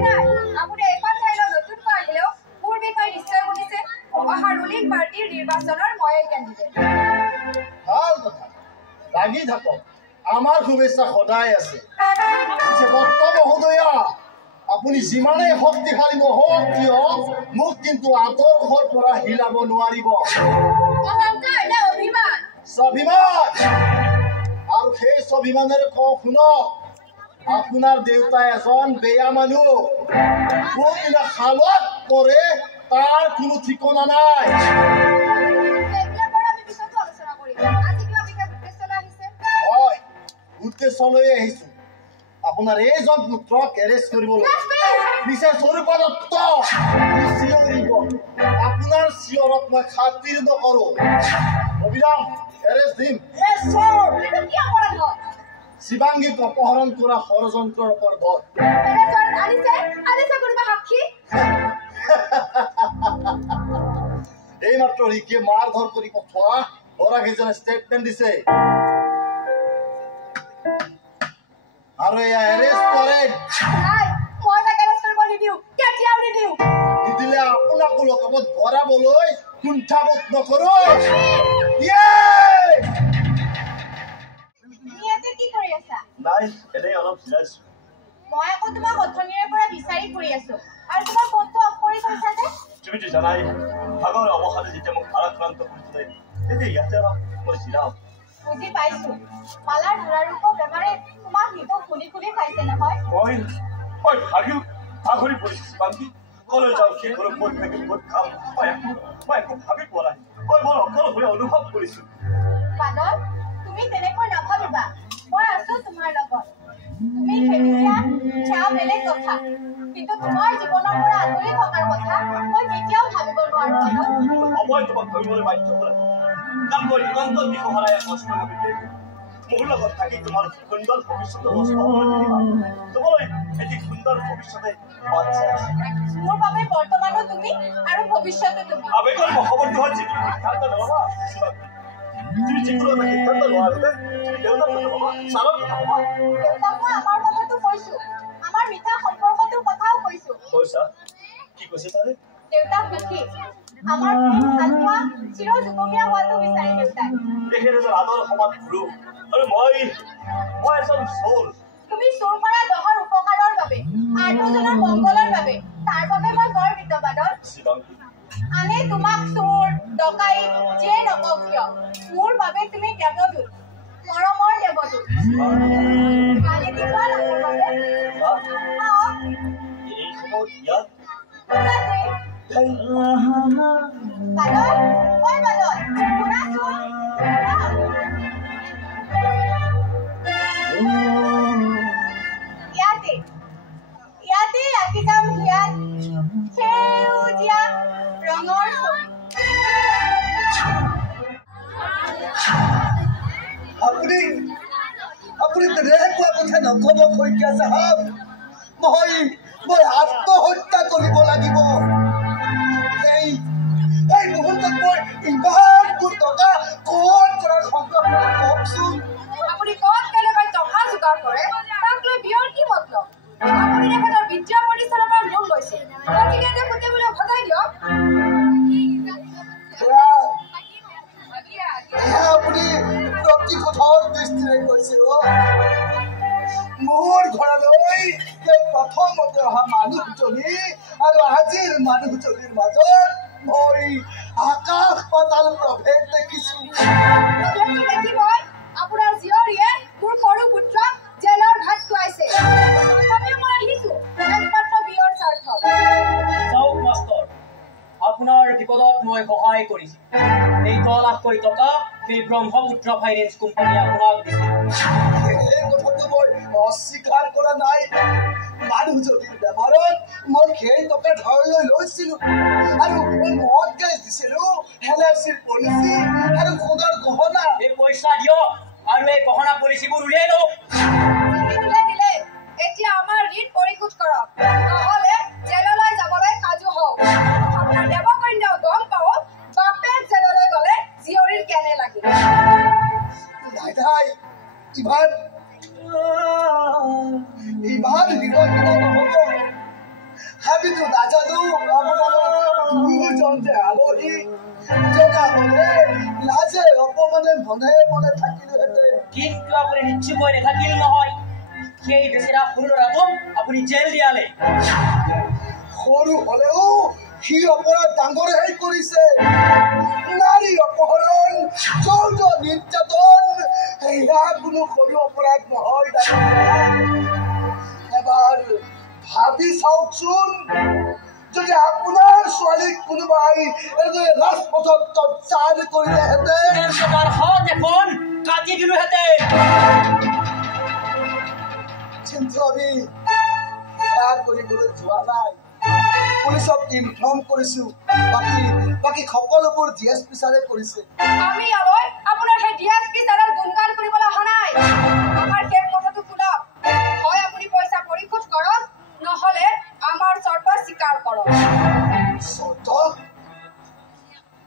আপুনি এখন ঠাইলৈ নতুনকৈ আহিলেও মোৰ বিষয়ে নিশ্চয় শুনিছে অহা ৰুলিং পাৰ্টিৰ নিৰ্বাচনৰ ময়ে কেণ্ডিডেট ভাল কথা লাগি থাকক আমাৰ শুভেচ্ছা সদায় আছে বৰ্ত মহোদয়া আপুনি যিমানেই শক্তিশালী নহওক কিয় মোক কিন্তু আদৰ্শৰ পৰা হিলাব নোৱাৰিব স্বাভিমান আৰু সেই স্বাভিমানেৰে কওঁ শুনক আপোনাৰ দেউতা এজন বেয়া মানুহ কোনদিনা খালত পৰে তাৰ কোনো ঠিকনা নাই হয় উদ্দেশ্যলৈ আহিছো আপোনাৰ এইজন পুত্ৰক এৰেষ্ট কৰিবলৈ মিছেছ স্বৰূপা দত্ত আপোনাৰ চিঞৰক মই খাতিৰ নকৰো অবিৰাম এৰেষ্ট দিম শিৱাংগীক অপহৰণ কৰা ষড়যন্ত্ৰৰ ওপৰত এইমাত্ৰ ৰিকিয়ে মাৰ ধৰ কৰি পঠোৱা ল'ৰাকেইজনে ষ্টেটমেণ্ট দিছে আৰু এয়া এৰেষ্ট কৰে নিদিলে আপোনাকো লগত ভৰাবলৈ কুণ্ঠাবোধ নকৰো নাই এনেই অলপ জিৰাইছো মই আকৌ তোমাক অথনিৰে পৰা বিচাৰি ফুৰি আছো আৰু তোমাৰ ফোনটো অফ কৰি থৈছা যে তুমিতো জানাই ভাগৰ অৱসাদে যেতিয়া মোক ভাৰাক্ৰান্ত কৰিছিলে তেতিয়া ইয়াতে অলপ মই জিৰাও বুজি পাইছো মালাৰ দুৰাৰোগ্য বেমাৰে তোমাক নিতৌ খুলি খুলি খাইছে নহয় মই ভাগৰি পৰিছো বান্ধি কলৈ যাওঁ সেই ঘৰত ক'ত থাকি ক'ত খাম মই একো ভাবি পোৱা নাই মই বৰ অকলশৰীয়া অনুভৱ কৰিছো বাদল তুমি তেনেকৈ নাভাবিবা মই আছো তোমাৰ লগত তুমি খেলি দিয়া সেয়া বেলেগ কথা কিন্তু তোমাৰ জীৱনৰ পৰা আঁতৰি থকাৰ কথা মই কেতিয়াও ভাবিব নোৱাৰো সময় তোমাক ভাবিবলৈ বাধ্য কৰা কাৰণ মই নিৰন্তৰ দিশহাৰাই কষ্ট নকৰিলে মোৰ লগত থাকি তোমাৰ সুন্দৰ ভৱিষ্যত নষ্ট হ'বলৈ নিদিবা তোমালৈ এটি সুন্দৰ ভৱিষ্যতে মোৰ বাবে বৰ্তমানো তুমি আৰু ভৱিষ্যতো তুমি আবেগৰ মহবৰ্তী হয় যিটো সিদ্ধান্ত ল'বা তুমি যিকোনো এটা সিদ্ধান্ত লোৱাৰ আগতে তুমি দেউতাৰ কথা ক'বা ছাৰৰ কথা ক'বা দেউতাক মই আমাৰ কথাটো কৈছো আমাৰ মিঠা সম্পৰ্কটোৰ কথাও কৈছো কৈছা কি কৈছে ছাৰে দেউতাক দুখী আমাৰ ভাল পোৱা চিৰ যুগমীয়া হোৱাটো বিচাৰি দেউতাই তেখেত এজন আদৰ সমাজ গুৰু আৰু মই এজন চোৰ তুমি চোৰ কৰা দহৰ উপকাৰৰ বাবে আৰ্তজনৰ মংগলৰ বাবে তাৰ বাবে মই গৰ্বিত বাদল আনে তোমাক চোৰ ডকাইত যিয়ে নকওক কিয় মোৰ বাবে তুমি দেৱদূত মৰমৰ দেৱদূত কালি দিবা মোৰ বাবে এই সময়ত ইয়াত বাদল মই বাদল শুনাচোন ইয়াতে আঁকি যাম হিয়াত সেউজীয়া ৰঙৰ আপুনি তেনেকুৱা কথা নকব শইকীয়া চাহাব মই আত্মহত্যা কৰিব লাগিব এই মুহূৰ্তত মই ইমানবোৰ টকা ক'ত পৰা সংগ্ৰহ কওকচোন আপুনি ক'ত কেনেকৈ টকা যোগাৰ কৰে তাক লৈ বিয়ৰ কি মতলব আপুনি তেখেতৰ বিদ্যা প্ৰতিষ্ঠানৰ পৰা লোন লৈছে গতিকে যে গোটেইবিলাক ভগাই দিয়ক আপুনি প্ৰতিশোধৰ দৃষ্টিৰে কৈছে মোৰ ঘৰলৈ প্ৰথমতে অহা মানুহজনী আৰু আজিৰ মানুহজনীৰ মাজত মই আকাশ পাতাল প্ৰভেদ দেখিছো দেখিবই আপোনাৰ জীয়ৰীয়ে মোৰ সৰু পুত্ৰক জেলৰ ভাত খুৱাইছে তথাপিও মই আহিছো একমাত্ৰ বিয়ৰ স্বাৰ্থত চাওক মাষ্টৰ আপোনাৰ বিপদত মই সহায় কৰিছো এই 10 লাখ টকা সেই ব্ৰহ্মপুত্ৰ ফাইনেন্স কোম্পানীয়ে আপোনাক দিছে এই কথাটো মই অস্বীকাৰ কৰা নাই মানুহজনীৰ বেমাৰত মই সেই টকা ধাৰলৈ লৈছিলো আৰু মদ গেছ দিছিলো LICৰ পলিচি আৰু সোণৰ গহনা এই পইচা দিয়ক আৰু এই গহনা পলিচিবোৰ উলিয়াই লওক দিলে এতিয়া আমাৰ ঋণ পৰিশোধ কৰক নহ'লে জেল ইমান বিৰক্ত নহ'ব আমিতো নাজানো আপোনালোক দুজন যে আলহী জনা হ'লে লাজে অপমানে মনে মনে থাকিলোহেঁতেন কিন্তু আপুনি নিশ্চয়কৈ নাথাকিল নহয় সেই বেচেৰা সৰু ল'ৰাটোক আপুনি জেল দিয়ালে সৰু হ'লেও সি অপৰাধ ডাঙৰেই কৰিছে নাৰী অপহৰণ যৌন নিৰ্যাতন এয়া কোনো সৰু অপৰাধ নহয় এবাৰ ভাবি চাওকচোন যদি আপোনাৰ ছোৱালীক কোনোবাই ৰাজপথত টৰ্চাৰ কৰিলেহেঁতেন তাৰ হাত এখন কাটি দিলোহেঁতেন কিন্তু আমি সেয়া কৰিবলৈ যোৱা নাই পুলিচক ইনফৰ্ম কৰিছো বাকী সকলোবোৰ DSP ছাৰে কৰিছে আমি ইয়ালৈ আপোনাৰ সেই DSP ছাৰৰ গুণগান কৰিবলৈ অহা নাই আমাৰ সেই কথাটো শুনক হয় আপুনি পইচা পৰিশোধ কৰক নহ'লে আমাৰ চৰ্ত স্বীকাৰ কৰক চৰ্ত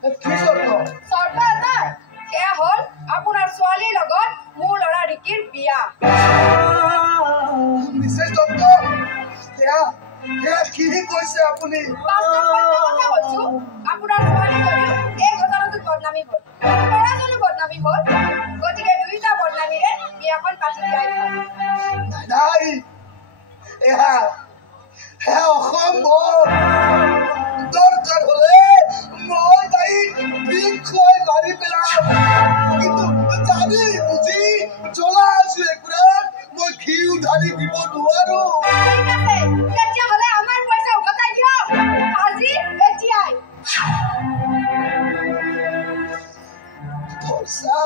কি চৰ্ত চৰ্ত এটা সেয়া হ'ল আপোনাৰ ছোৱালীৰ লগত মোৰ ল'ৰা ৰিকিৰ বিয়া মিছেছ দত্ত সেয়া কি কৈছে আপুনি আপোনাৰ ছোৱালীজনীও এই ঘটনাটোত বদনামী হ'ল ল'ৰাজনো বদনামী হ'ল গতিকে দুয়োটা বদনামীৰে বিয়াখন পাতি দিয়াই ভাল নাই এয়া অসম্ভৱ দৰকাৰ হ'লে মই তাইক বিষ মাৰি পেলাম কিন্তু জানি বুজি জ্বলা আছো একুৰাত মই ঘিউ ঢালি দিব নোৱাৰো তেতিয়াহ'লে আমাৰ পইচা উভতাই দিয়ক আজি এতিয়াই পইচা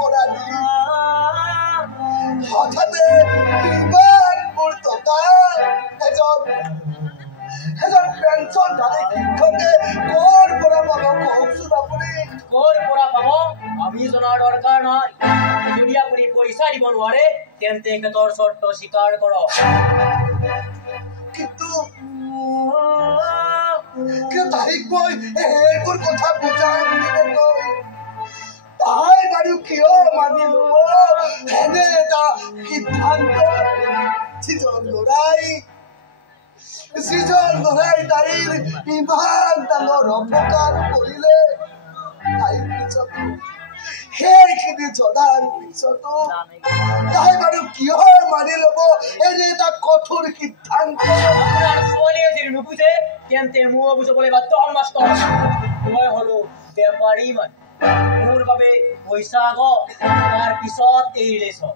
পৰা দি হঠাতে ইমান মোৰ টকা এজন পেঞ্চনধাৰী শিক্ষকে ক'ৰ পৰা পাব কওকচোন আপুনি ক'ৰ পৰা পাব আমি জনাৰ দৰকাৰ নাই যদি আপুনি পইচা দিব নোৱাৰে তেন্তে তেখেতৰ চৰ্ত স্বীকাৰ কৰক কিন্তু তাইক মই এইবোৰ কথা বুজাই তাই বাৰু কিয় মানি ল'ব এনে এটা সিদ্ধান্ত যিজন ল'ৰাই তাইৰ ইমান ডাঙৰ অপকাৰ কৰিলে তাইৰ পিছতো সেইখিনি জনাৰ পিছতো তাই বাৰু কিয় মানি ল'ব এনে এটা কঠোৰ সিদ্ধান্ত আপোনাৰ ছোৱালীয়ে যদি নুবুজে তেন্তে ময়ো বুজাবলৈ বাধ্য হ'ম মাষ্টৰ মই হ'লো বেপাৰী মানুহ মোৰ বাবে পইচা আগত তাৰ পিছত এই ৰিলেশ্যন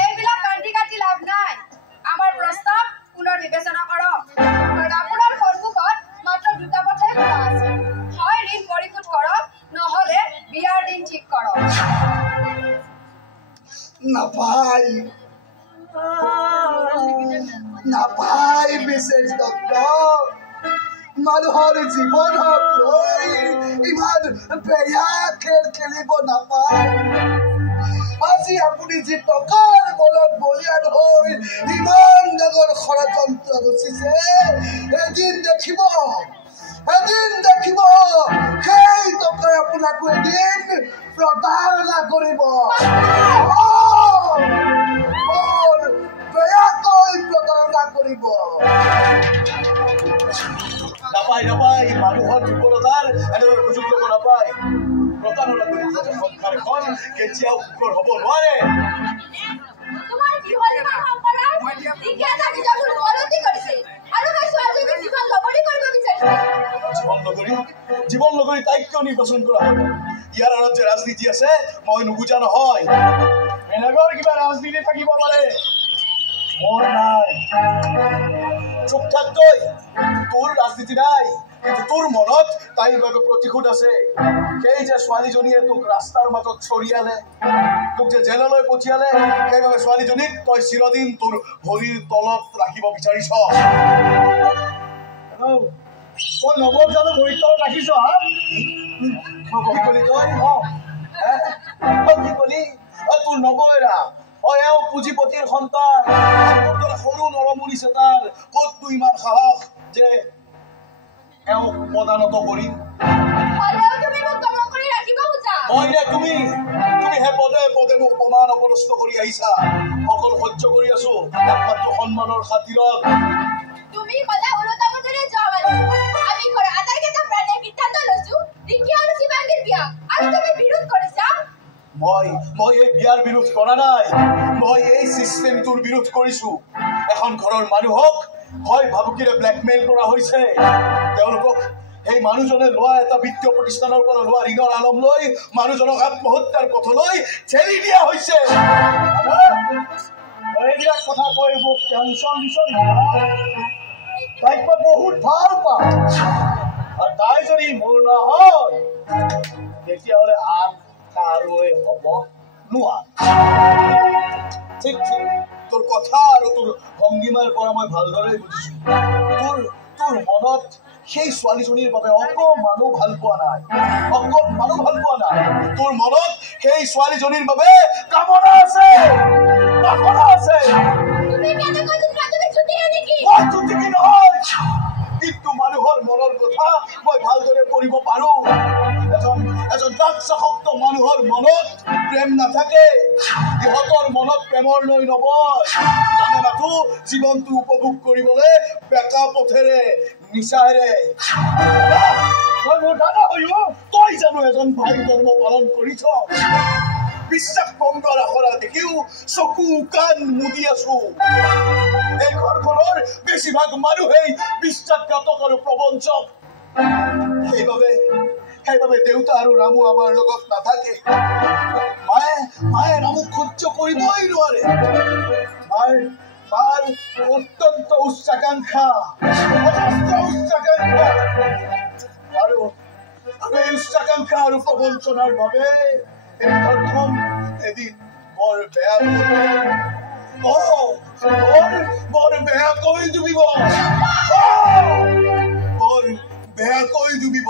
এইবিলাক কান্দি কাটি লাভ নাই আমাৰ প্ৰস্তাৱ পুনৰ বিবেচনা কৰক আপোনাৰ সন্মুখত মাত্ৰ দুটা পথেই খোলা আছে হয় ঋণ পৰিশোধ কৰক নহ'লে বিয়াৰ দিন ঠিক কৰক নাপায় মিছেছ দত্ত মানুহৰ জীৱনক লৈ ইমান বেয়া খেল খেলিব নাপায় আজি আপুনি যি টকাৰ বলত বলিয়ান হৈ ইমান ডাঙৰ ষড়যন্ত্ৰ ৰচিছে এদিন দেখিব সেই টকাই আপোনাকো এদিন প্ৰতাৰণা কৰিব বেয়াকৈ প্ৰতাৰণা কৰিব নাপায় মানুহৰ দুৰ্বলতাৰ এনেদৰে সুযোগ ল'ব নাপায় প্ৰতাৰণা কৰি সংসাৰখন কেতিয়াও সুখৰ হ'ব নোৱাৰে তোমাৰ কি হ'ল ইমান সম্পৰাৰ এতিয়া তাকে যাবলৈ গলতি কৰিছে আৰু মই ছোৱালীজনীক জীৱন লগৰী কৰিব বিচাৰিছে জীৱন লগৰী তাইক কিয় নিৰ্বাচন কৰা হ'ব ইয়াৰ আঁৰত যে ৰাজনীতি আছে মই নুবুজা নহয় বেলেগৰ কিবা ৰাজনীতি থাকিব পাৰে মোৰ নাই চুপ থাকতৈ তোৰ ৰাজনীতি নাই কিন্তু তোৰ মনত তাইৰ বাবে প্ৰতিশোধ আছে সেই যে ছোৱালীজনীয়ে তোক ৰাস্তাৰ মাজত চৰিয়ালে তোক যে জেললৈ পঠিয়ালে সেইবাবে ছোৱালীজনীক তই চিৰদিন তোৰ ভৰিৰ তলত ৰাখিব বিচাৰিছ তই নৱক জানো ভৰিৰ তলত ৰাখিছ কি কলি তই কি হৈছে তাৰ ক'তনো ইমান সাহস যে এওঁক পদানত কৰিম তুমিহে পদে পদে মোক অপমান অপদস্থ কৰি আহিছা অকল সহ্য কৰি আছো একমাত্ৰ সন্মানৰ খাতিৰত তুমি কলা উলটা বতরে যাওয়াল আমি করে আদারকে তো প্রাণে বিদ্যান্ত লসু দিকি আর শিবাঙ্গের বিয়া আর তুমি বিরোধ করেছা মই এই বিয়াৰ বিৰোধ কৰা নাই মই এই সিস্টেমটোৰ বিৰোধ কৰিছো এখন ঘৰৰ মানুহক হয় ভাবুকিৰে ব্লেকমেইল কৰা হৈছে তেওঁলোকক এই মানুহজনে লোৱা এটা বিত্তীয় প্ৰতিষ্ঠানৰ পৰা লোৱা ঋণৰ আলম লৈ মানুহজনক আত্মহত্যাৰ পথলৈ ঠেলি দিয়া হৈছে এইবিলাক কথা কৈ মোক টেনচন দিছ তাইক মই বহুত ভাল পাওঁ আৰু তাই যদি মোৰ নহয় তেতিয়াহ'লে আন কাৰোৱে হ'ব নোৱাৰে ঠিক ঠিক তোৰ কথা আৰু তোৰ ভংগীমাৰ পৰা মই ভালদৰে বুজিছো তোৰ মনত সেই ছোৱালীজনীৰ বাবে অকণমানো ভাল পোৱা নাই তোৰ মনত সেই ছোৱালীজনীৰ বাবে কামনা আছে কিন্তু মানুহৰ মনৰ কথা মই ভালদৰে পঢ়িব পাৰো এজন ড্ৰাগছাসক্ত মানুহৰ মনত প্ৰেম নাথাকে সিহঁতৰ মনত প্ৰেমৰ নৈ নবয় জানে মাথো জীৱনটো উপভোগ কৰিবলৈ বেকা পথেৰে নিচাৰে তই মোৰ দাদা হৈও তই জানো এজন ভাই ধৰ্ম পালন কৰিছ বিশ্বাস ভংগৰ আখৰা দেখিও চকু কাণ মুদি আছো এই ঘৰখনৰ বেছিভাগ মানুহেই বিশ্বাসঘাতক আৰু প্ৰবঞ্চক সেইবাবে দেউতা আৰু ৰামু আমাৰ লগত নাথাকে মায়ে ৰামুক সহ্য কৰিবই নোৱাৰে মাৰ অত্যন্ত উচ্চাকাংক্ষা আৰু এই উচ্চাকাংক্ষা আৰু প্ৰবঞ্চনাৰ বাবে এই ঘৰখন এদিন বৰ বেয়াকৈ ডুবিব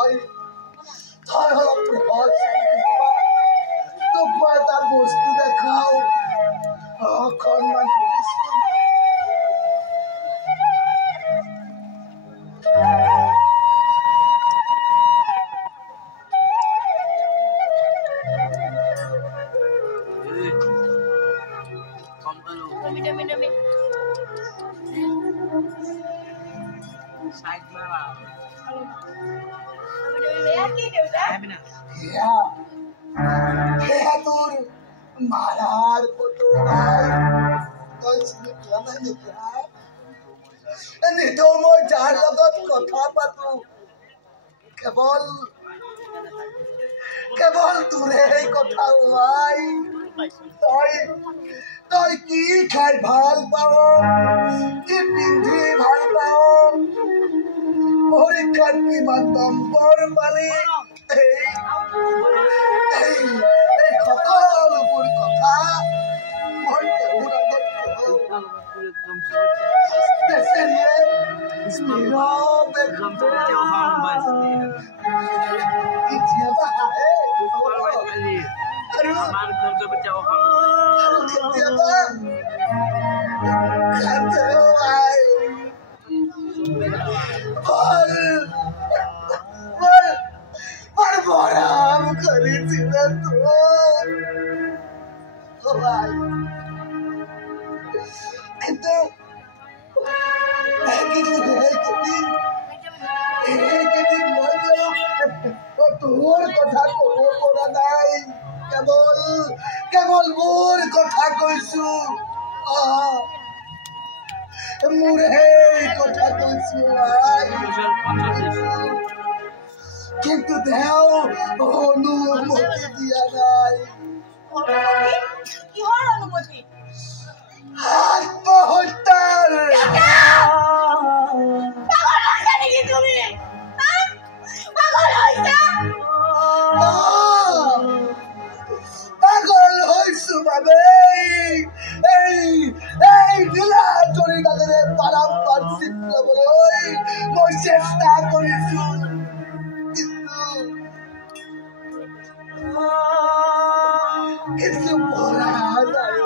নহয় তই অলপ তোক মই এটা বস্তু দেখাও অকণমান তোর মারার ফটো নিতৌ মই যাৰ লগত কথা পাতো কেৱল তোৰে কথা ওলাই তই কি খাই ভাল পাৱ কি পিন্ধি ভাল পাৱ পৰীক্ষাত কিমান নম্বৰ পালি এই সকলোবোৰ কথা মই তেওঁৰ আগত বেচেৰিয়ে কেতিয়াবা হাঁহে আৰু কেতিয়াবা মৰম কৰিছিল কিন্তু মই তোৰ কথা কব পৰা নাই কেৱল মোৰ কথা কৈছো মোৰ সেই কথা কৈছো কিন্তু তেওঁ অনুমতি দিয়া নাই কিহৰ অনুমতি আত্মহত্যাৰ পাগল হৈছো বাবে এই নীলা জৰিগালেৰে পাৰম্পৰিক ল'বলৈ মই চেষ্টা কৰিছো কিছু পঢ়া নাই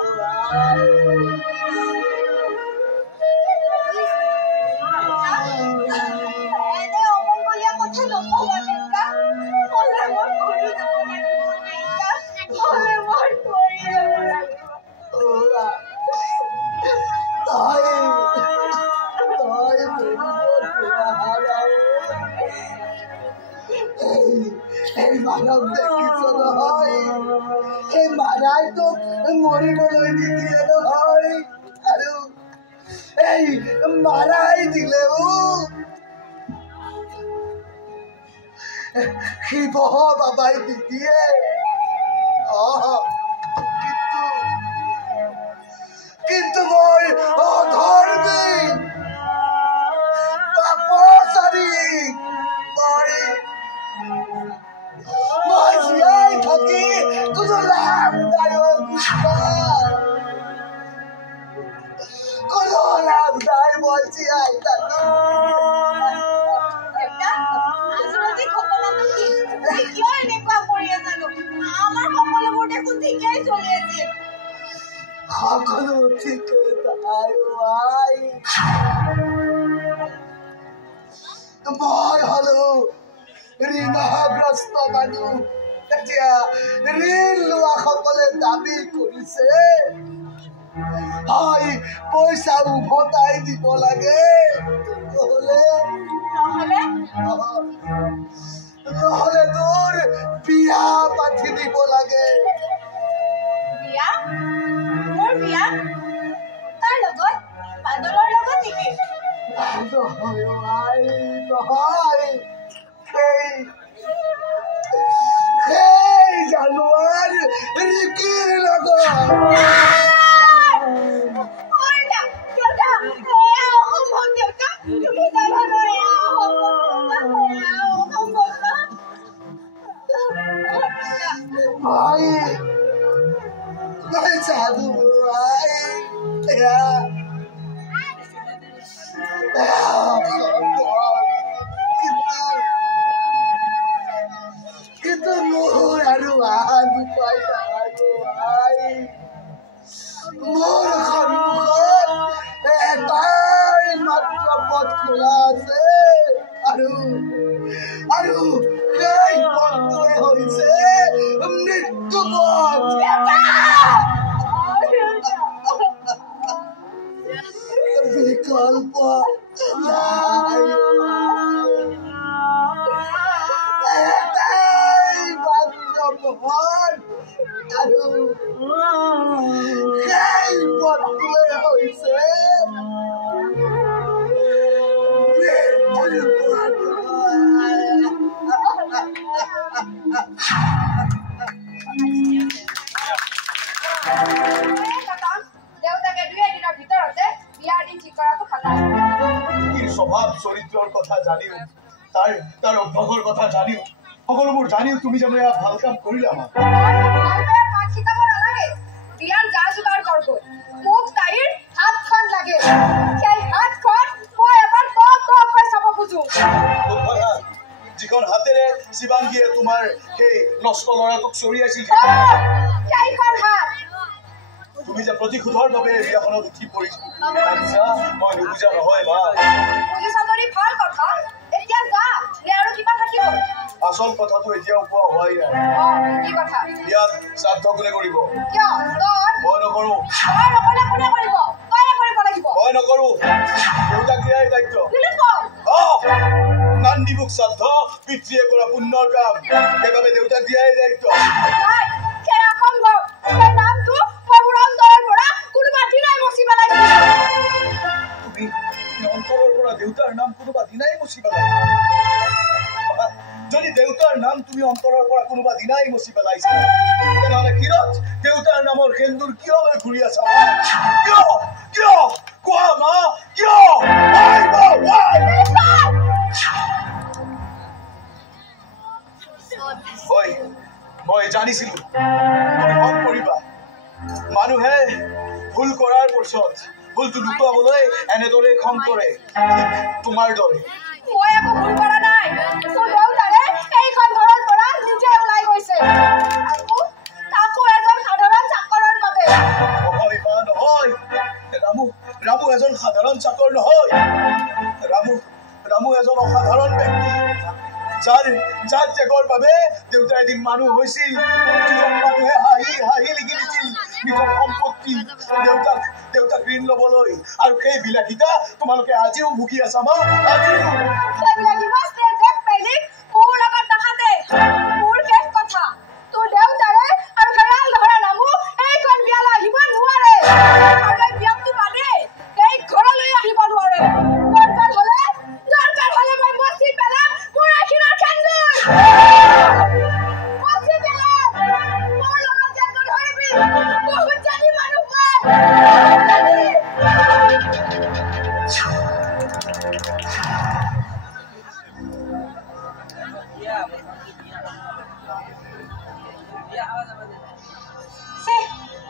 এই মানৱ দেখিছ নহয় এই মাৰাই তোক মৰিবলৈ নিদিয়ে নহয় আৰু এই মাৰাই দিলেও শিৱ বাবাই নিদিয়ে কিন্তু মই অধৰ্মী পাপচাৰী মই জীয়াই থাকি কোনো লাভদায়ক কোনো লাভ নাই মই জীয়াই থাকি কিয় এনেকুৱা কৰি আছো আমাৰ সকলোবোৰ দেখোন ঠিকেই চলি আছিল সকলো ঠিকে মই হলো ঋণগ্ৰস্ত মানুহ এতিয়া ঋণ লোৱাসকলে দাবী কৰিছে হয় পইচা উভতাই দিব লাগে নহলে তোৰ বিয়া পাতি দিব লাগে বিয়া তাৰ লগত বাদলৰ লগত নেকি নহয় সেই জানুৱাৰ ৰিকিৰ লগত মই জানো খোলা আছে আৰু সেই পথটোৱে হৈছে মৃত্যু পথ বিকল্প নাই এটাই মাত্ৰ পথ আৰু সেই পথটোৱে হৈছে স্বভাৱ চৰিত্ৰৰ কথা জানিও তাৰ অভ্যাসৰ কথা জানিও সকলোবোৰ জানিও তুমি জানো এয়া ভাল কাম কৰিলা আমাক বিয়াৰ যা যোগাৰ কৰগৈ মোক তাইৰ হাতখন লাগে সেই হাতখন মই এবাৰ কৈ চাব খোজো যিখন হাতেৰে শিৱাংগীয়ে তোমাৰ সেই নষ্ট ল'ৰাটোক চৰিয়াইছিল সেইখন হাত তুমি যে প্ৰতিশোধৰ বাবে বিয়াখনত উঠি পৰিছো মই নুবুজা নহয় মা বুজিছা যদি ভাল কথা এতিয়া যা আৰু কিবা থাকিব আচল কথাটো এতিয়াও কোৱা হোৱাই নাই কি কথা ইয়াত শ্ৰাদ্ধ কোনে কৰিব কিয় মই নকৰো কোনে কৰিব তই কৰিব লাগিব মই নকৰো দেউতাক দিয়াই দায়িত্ব নান্দিমুখ শ্ৰাদ্ধ পিতৃয়ে কৰা পুণ্যৰ কাম সেইবাবে দেউতাক দিয়াই দায়িত্ব অন্তৰৰ পৰা দেউতাৰ নাম কোনোবা দিনাই মুচি পেলাইছা যদি দেউতাৰ নাম তুমি অন্তৰৰ পৰা কোনোবা দিনাই মুচি পেলাইছা তেনেহ'লে কিৰত দেউতাৰ নামৰ সেন্দুৰ কিয় লৈ ঘূৰি আছা কিয় কোৱা মা কিয় মই জানিছিলো তুমি খং কৰিবা মানুহে ভুল কৰাৰ পিছত ভুলটো লুকুৱাবলৈ এনেদৰে খং কৰে তোমাৰ দৰে মই একো ভুল কৰা নাই দেউতাৰে এইখন ঘৰৰ পৰা নিজে ওলাই গৈছে তাকো এজন সাধাৰণ চাকৰৰ বাবে নহয় ৰামু এজন সাধাৰণ চাকৰ নহয় ৰামু এজন অসাধাৰণ ব্যক্তি যাৰ ত্যাগৰ বাবে দেউতা এদিন মানুহ হৈছিল মানুহে হাঁহি লিখি দিছিল নিজৰ সম্পত্তি দেউতাক ঋণ ল'বলৈ আৰু সেই বিলাসিতা তোমালোকে আজিও ভুগি আছা মা আজিও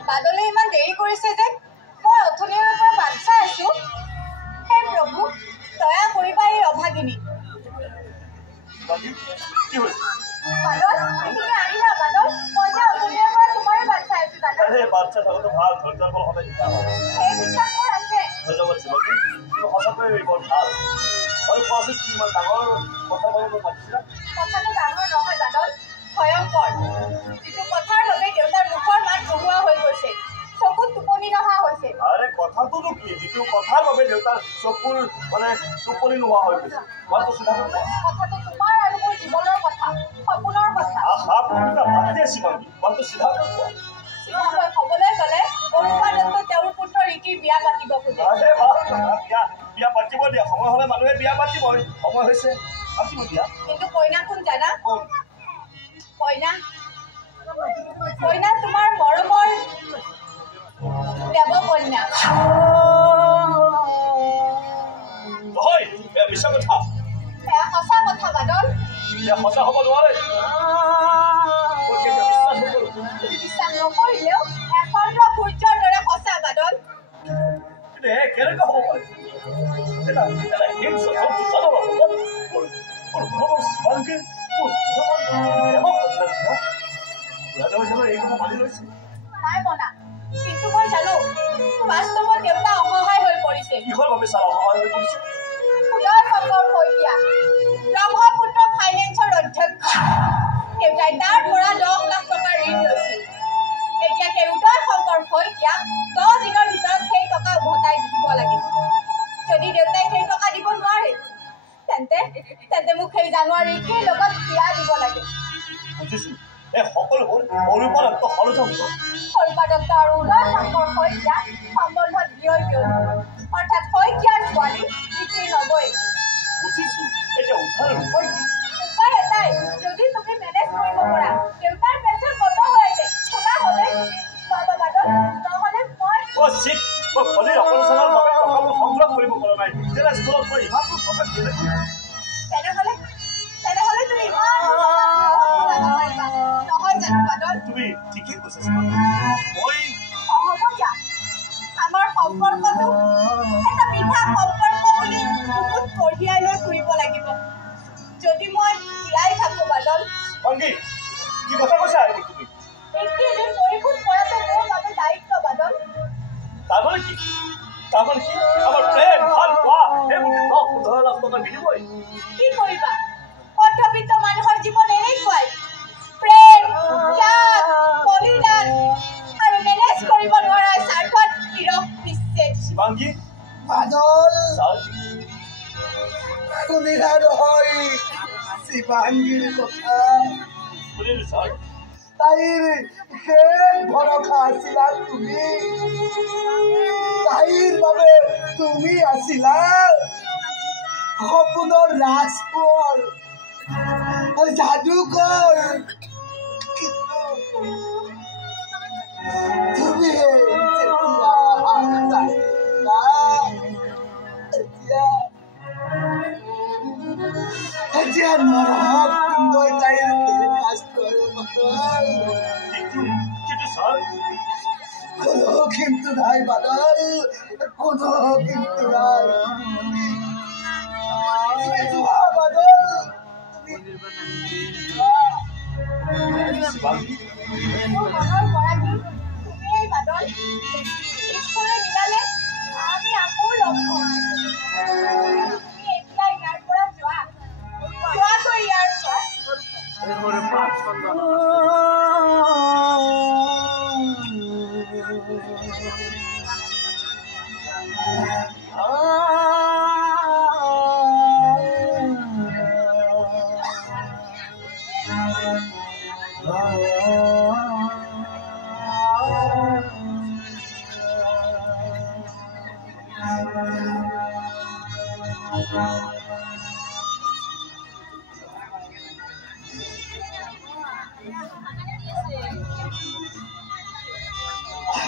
বাদলে ইমান দেৰি কৰিছে যে মই অথনিৰ পৰা বাট চাই আছো হে প্ৰভু দয়া কৰিবা এই অভাগিনী বাদল তুমি আহিলা বাদল মই যে অথনিৰ পৰা তোমাৰে বাট চাই আছো দাদা বাচ্চা থাকোঁতে ভাল ধৈৰ্য্যৰ ফল সদায় শিকা হয় সেই বিশ্বাস মোৰ আছে ধন্যবাদ শিৱকী কিন্তু সঁচাকৈয়ে বৰ ভাল আৰু কোৱাচোন কি ইমান ডাঙৰ কথা ক'ব মোক মাতিছিলা কথাটো ডাঙৰ নহয় বাদল ভয়ংকৰ যিটো কথাৰ বাবে দেউতাৰ মুখৰ মাত নোহোৱা হৈ গৈছে চকুত টোপনি নহা হৈছে আৰে কথাটোনো কি যিটো কথাৰ বাবে দেউতাৰ চকুৰ টোপনি নোহোৱা হৈ গৈছে কথাটো চিধা কথাটো তোমাৰ আৰু মোৰ জীৱনৰ কথা সপোনৰ কথা কথাটো চিধা কোৱা ক'বলৈ গ'লে অনুবাদতো তেওঁৰ পুত্ৰ ৰীতিৰ বিয়া পাতিব খোজে বিয়া পাতিব দিয়া সময় হ'লে মানুহে বিয়া পাতিবই সময় হৈছে পাতিব দিয়া কিন্তু কইনা কোন জানা কইনা তোমাৰ মৰমৰ দেৱকন্যা নহয় মিছা কথা এয়া সঁচা কথা বাদল সঁচা হ'ব নোৱাৰে বিশ্বাস নকৰিলেও এচন্দ্ৰ সূৰ্যৰ দৰে সঁচা বাদল কেনেকৈ হ'ব পাৰে নাই মনা কিন্তু মই জানো বাস্তৱত দেউতা অসহায় হৈ পৰিছে কিহৰ বাবে ছাৰ অসহায় হৈ পৰিছে শংকৰ শইকীয়া ব্ৰহ্মপুত্ৰ ফাইনেন্সৰ অধ্যক্ষ দেউতাই তাৰ পৰা 10 লাখ টকা ঋণ লৈছিল এতিয়া দেউতাই শংকৰ শইকীয়াক 10 দিনৰ ভিতৰত সেই টকা উভতাই দিব লাগিব যদি দেউতাই সেই টকা দিব নোৱাৰে তেন্তে মোক সেই জানুৱাৰীৰ লগত বিয়া দিব লাগে বুজিছো সকলোবোৰ অনুপাদত্ত ষড়যন্ত্ৰ কল্পাদত্ত আৰু উদয় শংকৰ শইকীয়া সম্বন্ধত অৰ্থাৎ শইকীয়াৰ ছোৱালী বিক্ৰী নগৈ বুজিছো এতিয়া উদ্ধাৰৰ উপায় কি উপায় এটাই যদি তুমি মেনেজ কৰিব পৰা দেউতাৰ পেঞ্চন বন্ধ হৈ আছে শুনা হ'লে নহ'লে মই চিট ভনীৰ অপাৰেশ্যনৰ বাবে টকাবোৰ সংগ্ৰহ কৰিব পৰা নাই তেতিয়া স্কুলত মই ইমানবোৰ টকা দিলে তেনেহ'লে তুমি ইমান নহয় জানো বাদল তুমি ঠিকেই কৈছা মই হ'ব দিয়া আমাৰ সম্পৰ্কটো এটা মিঠা সম্পৰ্ক বুলি বহুত কঢ়িয়াই লৈ ফুৰিব লাগিব যদি মই জীয়াই থাকোঁ বাদল অংগী কি কথা কৈছা তুমি একেদিন পৰিশোধ কৰাটো মোৰ বাবে দায়িত্ব বাদল তাৰমানে কি আমাৰ প্ৰেম ভাল পোৱা সেইবোৰ 10-15 লাখ টকা বিনিময় কি কৰিবা মধ্যবিত্ত মানুহৰ জীৱন এনেকুৱাই প্ৰেম ত্যাগ বলিদান আৰু মেনেজ কৰিব নোৱাৰা স্বাৰ্থত বিৰহ বিচ্ছেদ শিৱাংগী বাদল শুনিলা নহয় শিৱাংগীৰ কথা শুনিলো ছাৰ তাইৰ শেষ ভৰসা আছিলা তুমি তাইৰ বাবে তুমি আছিলা সপোনৰ ৰাজকোঁৱৰ যাদুকৰ কিন্তু তুমি এতিয়া নৰক গৈ তাইৰ কিন্তু ছাৰ কোনো কিন্তু নাই বাদল কোনো কিন্তু নাই যোৱা বাদল শিৱাংগী মোৰ মনৰ গৰাকী তুমিয়েই বাদল ঈশ্বৰে মিলালে আমি আকৌ লগ পাম তুমি এতিয়া ইয়াৰ পৰা যোৱাকৈ ইয়াৰ পৰা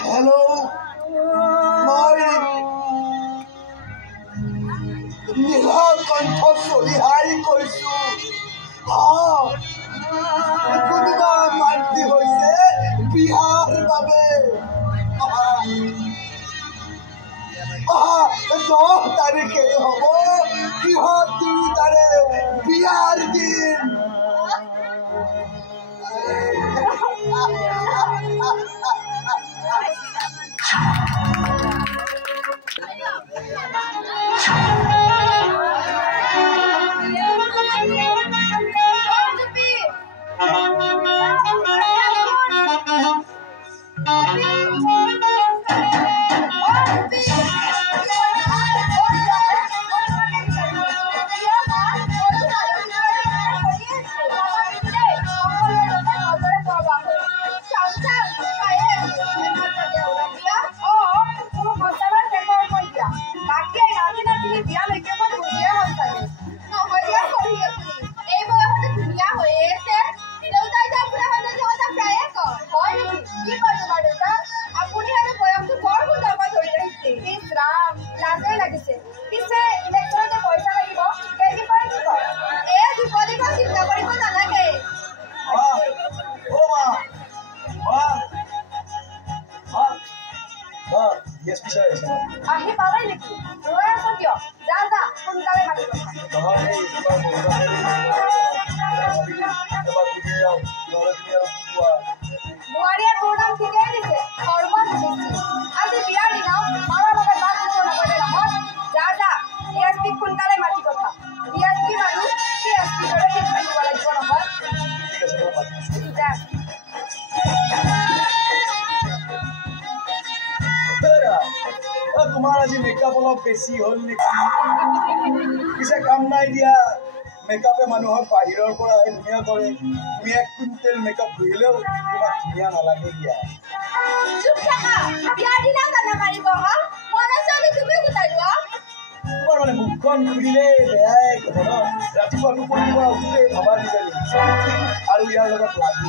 হেল্ল' মই নীলকণ্ঠ চলিহাই কৈছো কোনোবা মান্তি হৈছে বিয়াৰ বাবে 10 তাৰিখে হ'ব সিহঁত 2 তাৰে বিয়াৰ দিন আহি পালাই নেকি ৰৈ আছো কিয় যা সোনকালে মাতিব বোৱাৰীয়ে তোৰ নাম ঠিকেই দিছে সৰ্বত আজি বিয়াৰ দিনা মাৰৰ লগত বাট নকৰিলে নহয় যা DSP সোনকালে মাতি কথা তোমাৰ আজি মেকআপ অলপ বেছি হ'ল নেকি পিছে কাম নাই দিয়া মেকআপে মানুহক বাহিৰৰ পৰা ধুনীয়া কৰে তুমি 1 কুইণ্টেল মেকআপ ঘূৰিলেও তোমাক ধুনীয়া নালাগে দিয়া তোমাৰ মানে মুখখন ঘূৰিলে বেয়াই কথা ন ৰাতিপুৱা টোপনিৰ পৰা উঠোতে ভাবা কিজানি আৰু ইয়াৰ লগত লাগি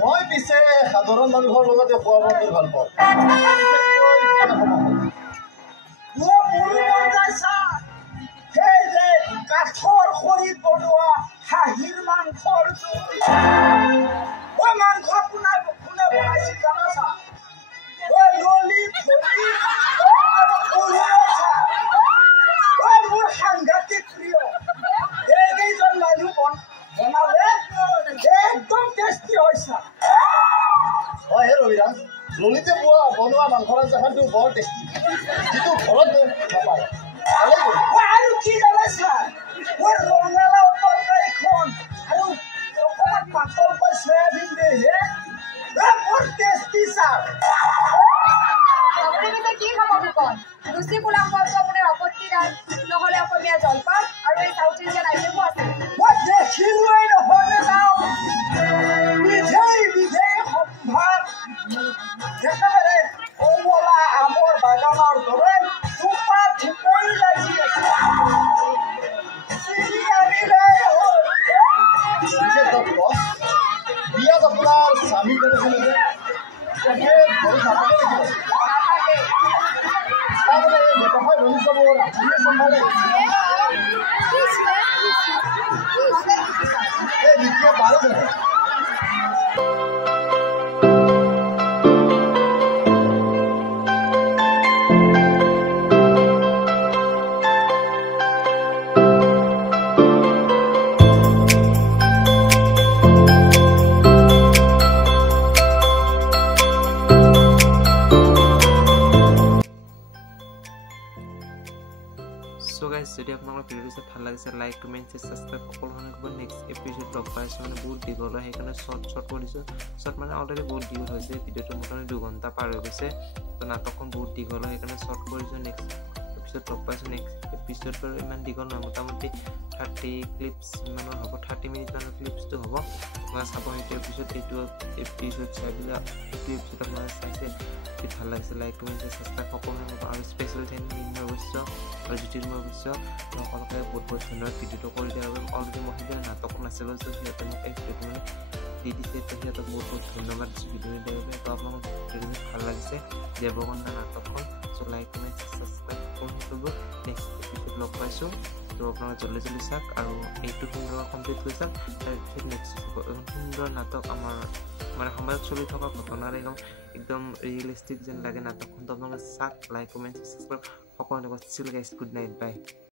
মই পিছে সাধাৰণ মানুহৰ লগতে খোৱা বোৱাটো ভাল পাওঁ সেই যে কাঠৰ খৰিত বনোৱা হাঁহিৰ মাংসৰ মাংস কোনে বনাইছিল জানা চা মোৰ সাংঘাতিক প্ৰিয় এইকেইজন মানুহ বনালে একদম টেষ্টি হৈছে হয় হে ৰবিৰাজ ললিতে বনোৱা মাংসৰ আঞ্জাখনটো বৰ টেষ্টি যিটো ঘৰত নাপায় আৰু কি জানাইছা মই ৰঙালাও তৰকাৰীখন আৰু অকণমান পাতলকৈ চয়াবিন দিয়ে বৰ টেষ্টি ছাৰ কি খাব কোন লুচি পোলাও খোৱাটো আপোনাৰ আপত্তি নাই নহ'লে অসমীয়া জলপান আৰু এই চাউথ ইণ্ডিয়ান আইটেমো আছে মই দেখিলোৱেই নহ'লে যাওঁ বিধেই সম্ভাৰ একেবাৰে কমলা আমৰ বাগানৰ দৰে থোপা থোপৰি লাগি আছে বিয়াত আপোনাৰ স্বামী কেনেকৈ So guys, যদি আপোনালোকৰ ভিডিঅ'টো ভাল লাগিছে লাইক কমেণ্ট সাবস্ক্ৰাইব সকলোখিনি কৰিব নেক্সট এপিসোড লগ পাইছোঁ মানে বহুত দীঘল হয় সেইকাৰণে শৰ্ট কৰিছোঁ শৰ্ট মানে অলৰেডি বহুত দীঘল হৈছে ভিডিঅ'টো মোটামুটি 2 ঘণ্টা পাৰ হৈ গৈছে তো নাটকখন বহুত দীঘল হয় সেইকাৰণে শৰ্ট কৰিছোঁ নেক্সট এপিসোড লগ পাইছোঁ নেক্সট এপিসোড বাৰু ইমান দীঘল নহয় মোটামুটি 30 ক্লিপছ মানৰ হ'ব 30 মিনিট মানৰ ক্লিপছটো হ'ব আপোনাৰ চাব সেইটো এপিসোড চাই পেলাই এইটো এপিসোড আপোনাৰ চাইছে যদি ভাল লাগিছে লাইক কমেণ্ট সাবস্ক্ৰাইব সকলোখিনি কৰিব আৰু স্পেচিয়েল থেংক ইউ অৱশ্য আৰু জ্যোতিৰ্ময় অৱশ্য সকলোকে বহুত বহুত ধন্যবাদ ভিডিঅ'টো কৰি দিয়াৰ বাবে অলৰেডি মই সেইদিনা নাটক নাছিলোঁ তো সিহঁতে মোক এই ভিডিঅ'টো মানে দি দিছে তো সিহঁতক বহুত বহুত ধন্যবাদ দিছোঁ ভিডিঅ'টো দিয়াৰ বাবে তো আপোনালোকৰ ভিডিঅ'টো ভাল লাগিছে দেৱকন্যা নাটকখন চ' লাইক কমেণ্ট সাবস্ক্ৰাইব কৰিব নেক্সট এপিসোড লগ পাইছোঁ তো আপোনালোকে জলদি চাওক আৰু এইটো সুন্দৰ কমপ্লিট কৰি চাওক তাৰপিছত নেক্সট সুন্দৰ নাটক আমাৰ মানে সমাজত চলি থকা ঘটনাৰ একদম ৰিয়েলিষ্টিক যেন লাগে নাটকখন তো আপোনালোকে চাওক লাইক কমেণ্ট সাবস্ক্ৰাইব সকলো চিল গাইজ গুড নাইট বাই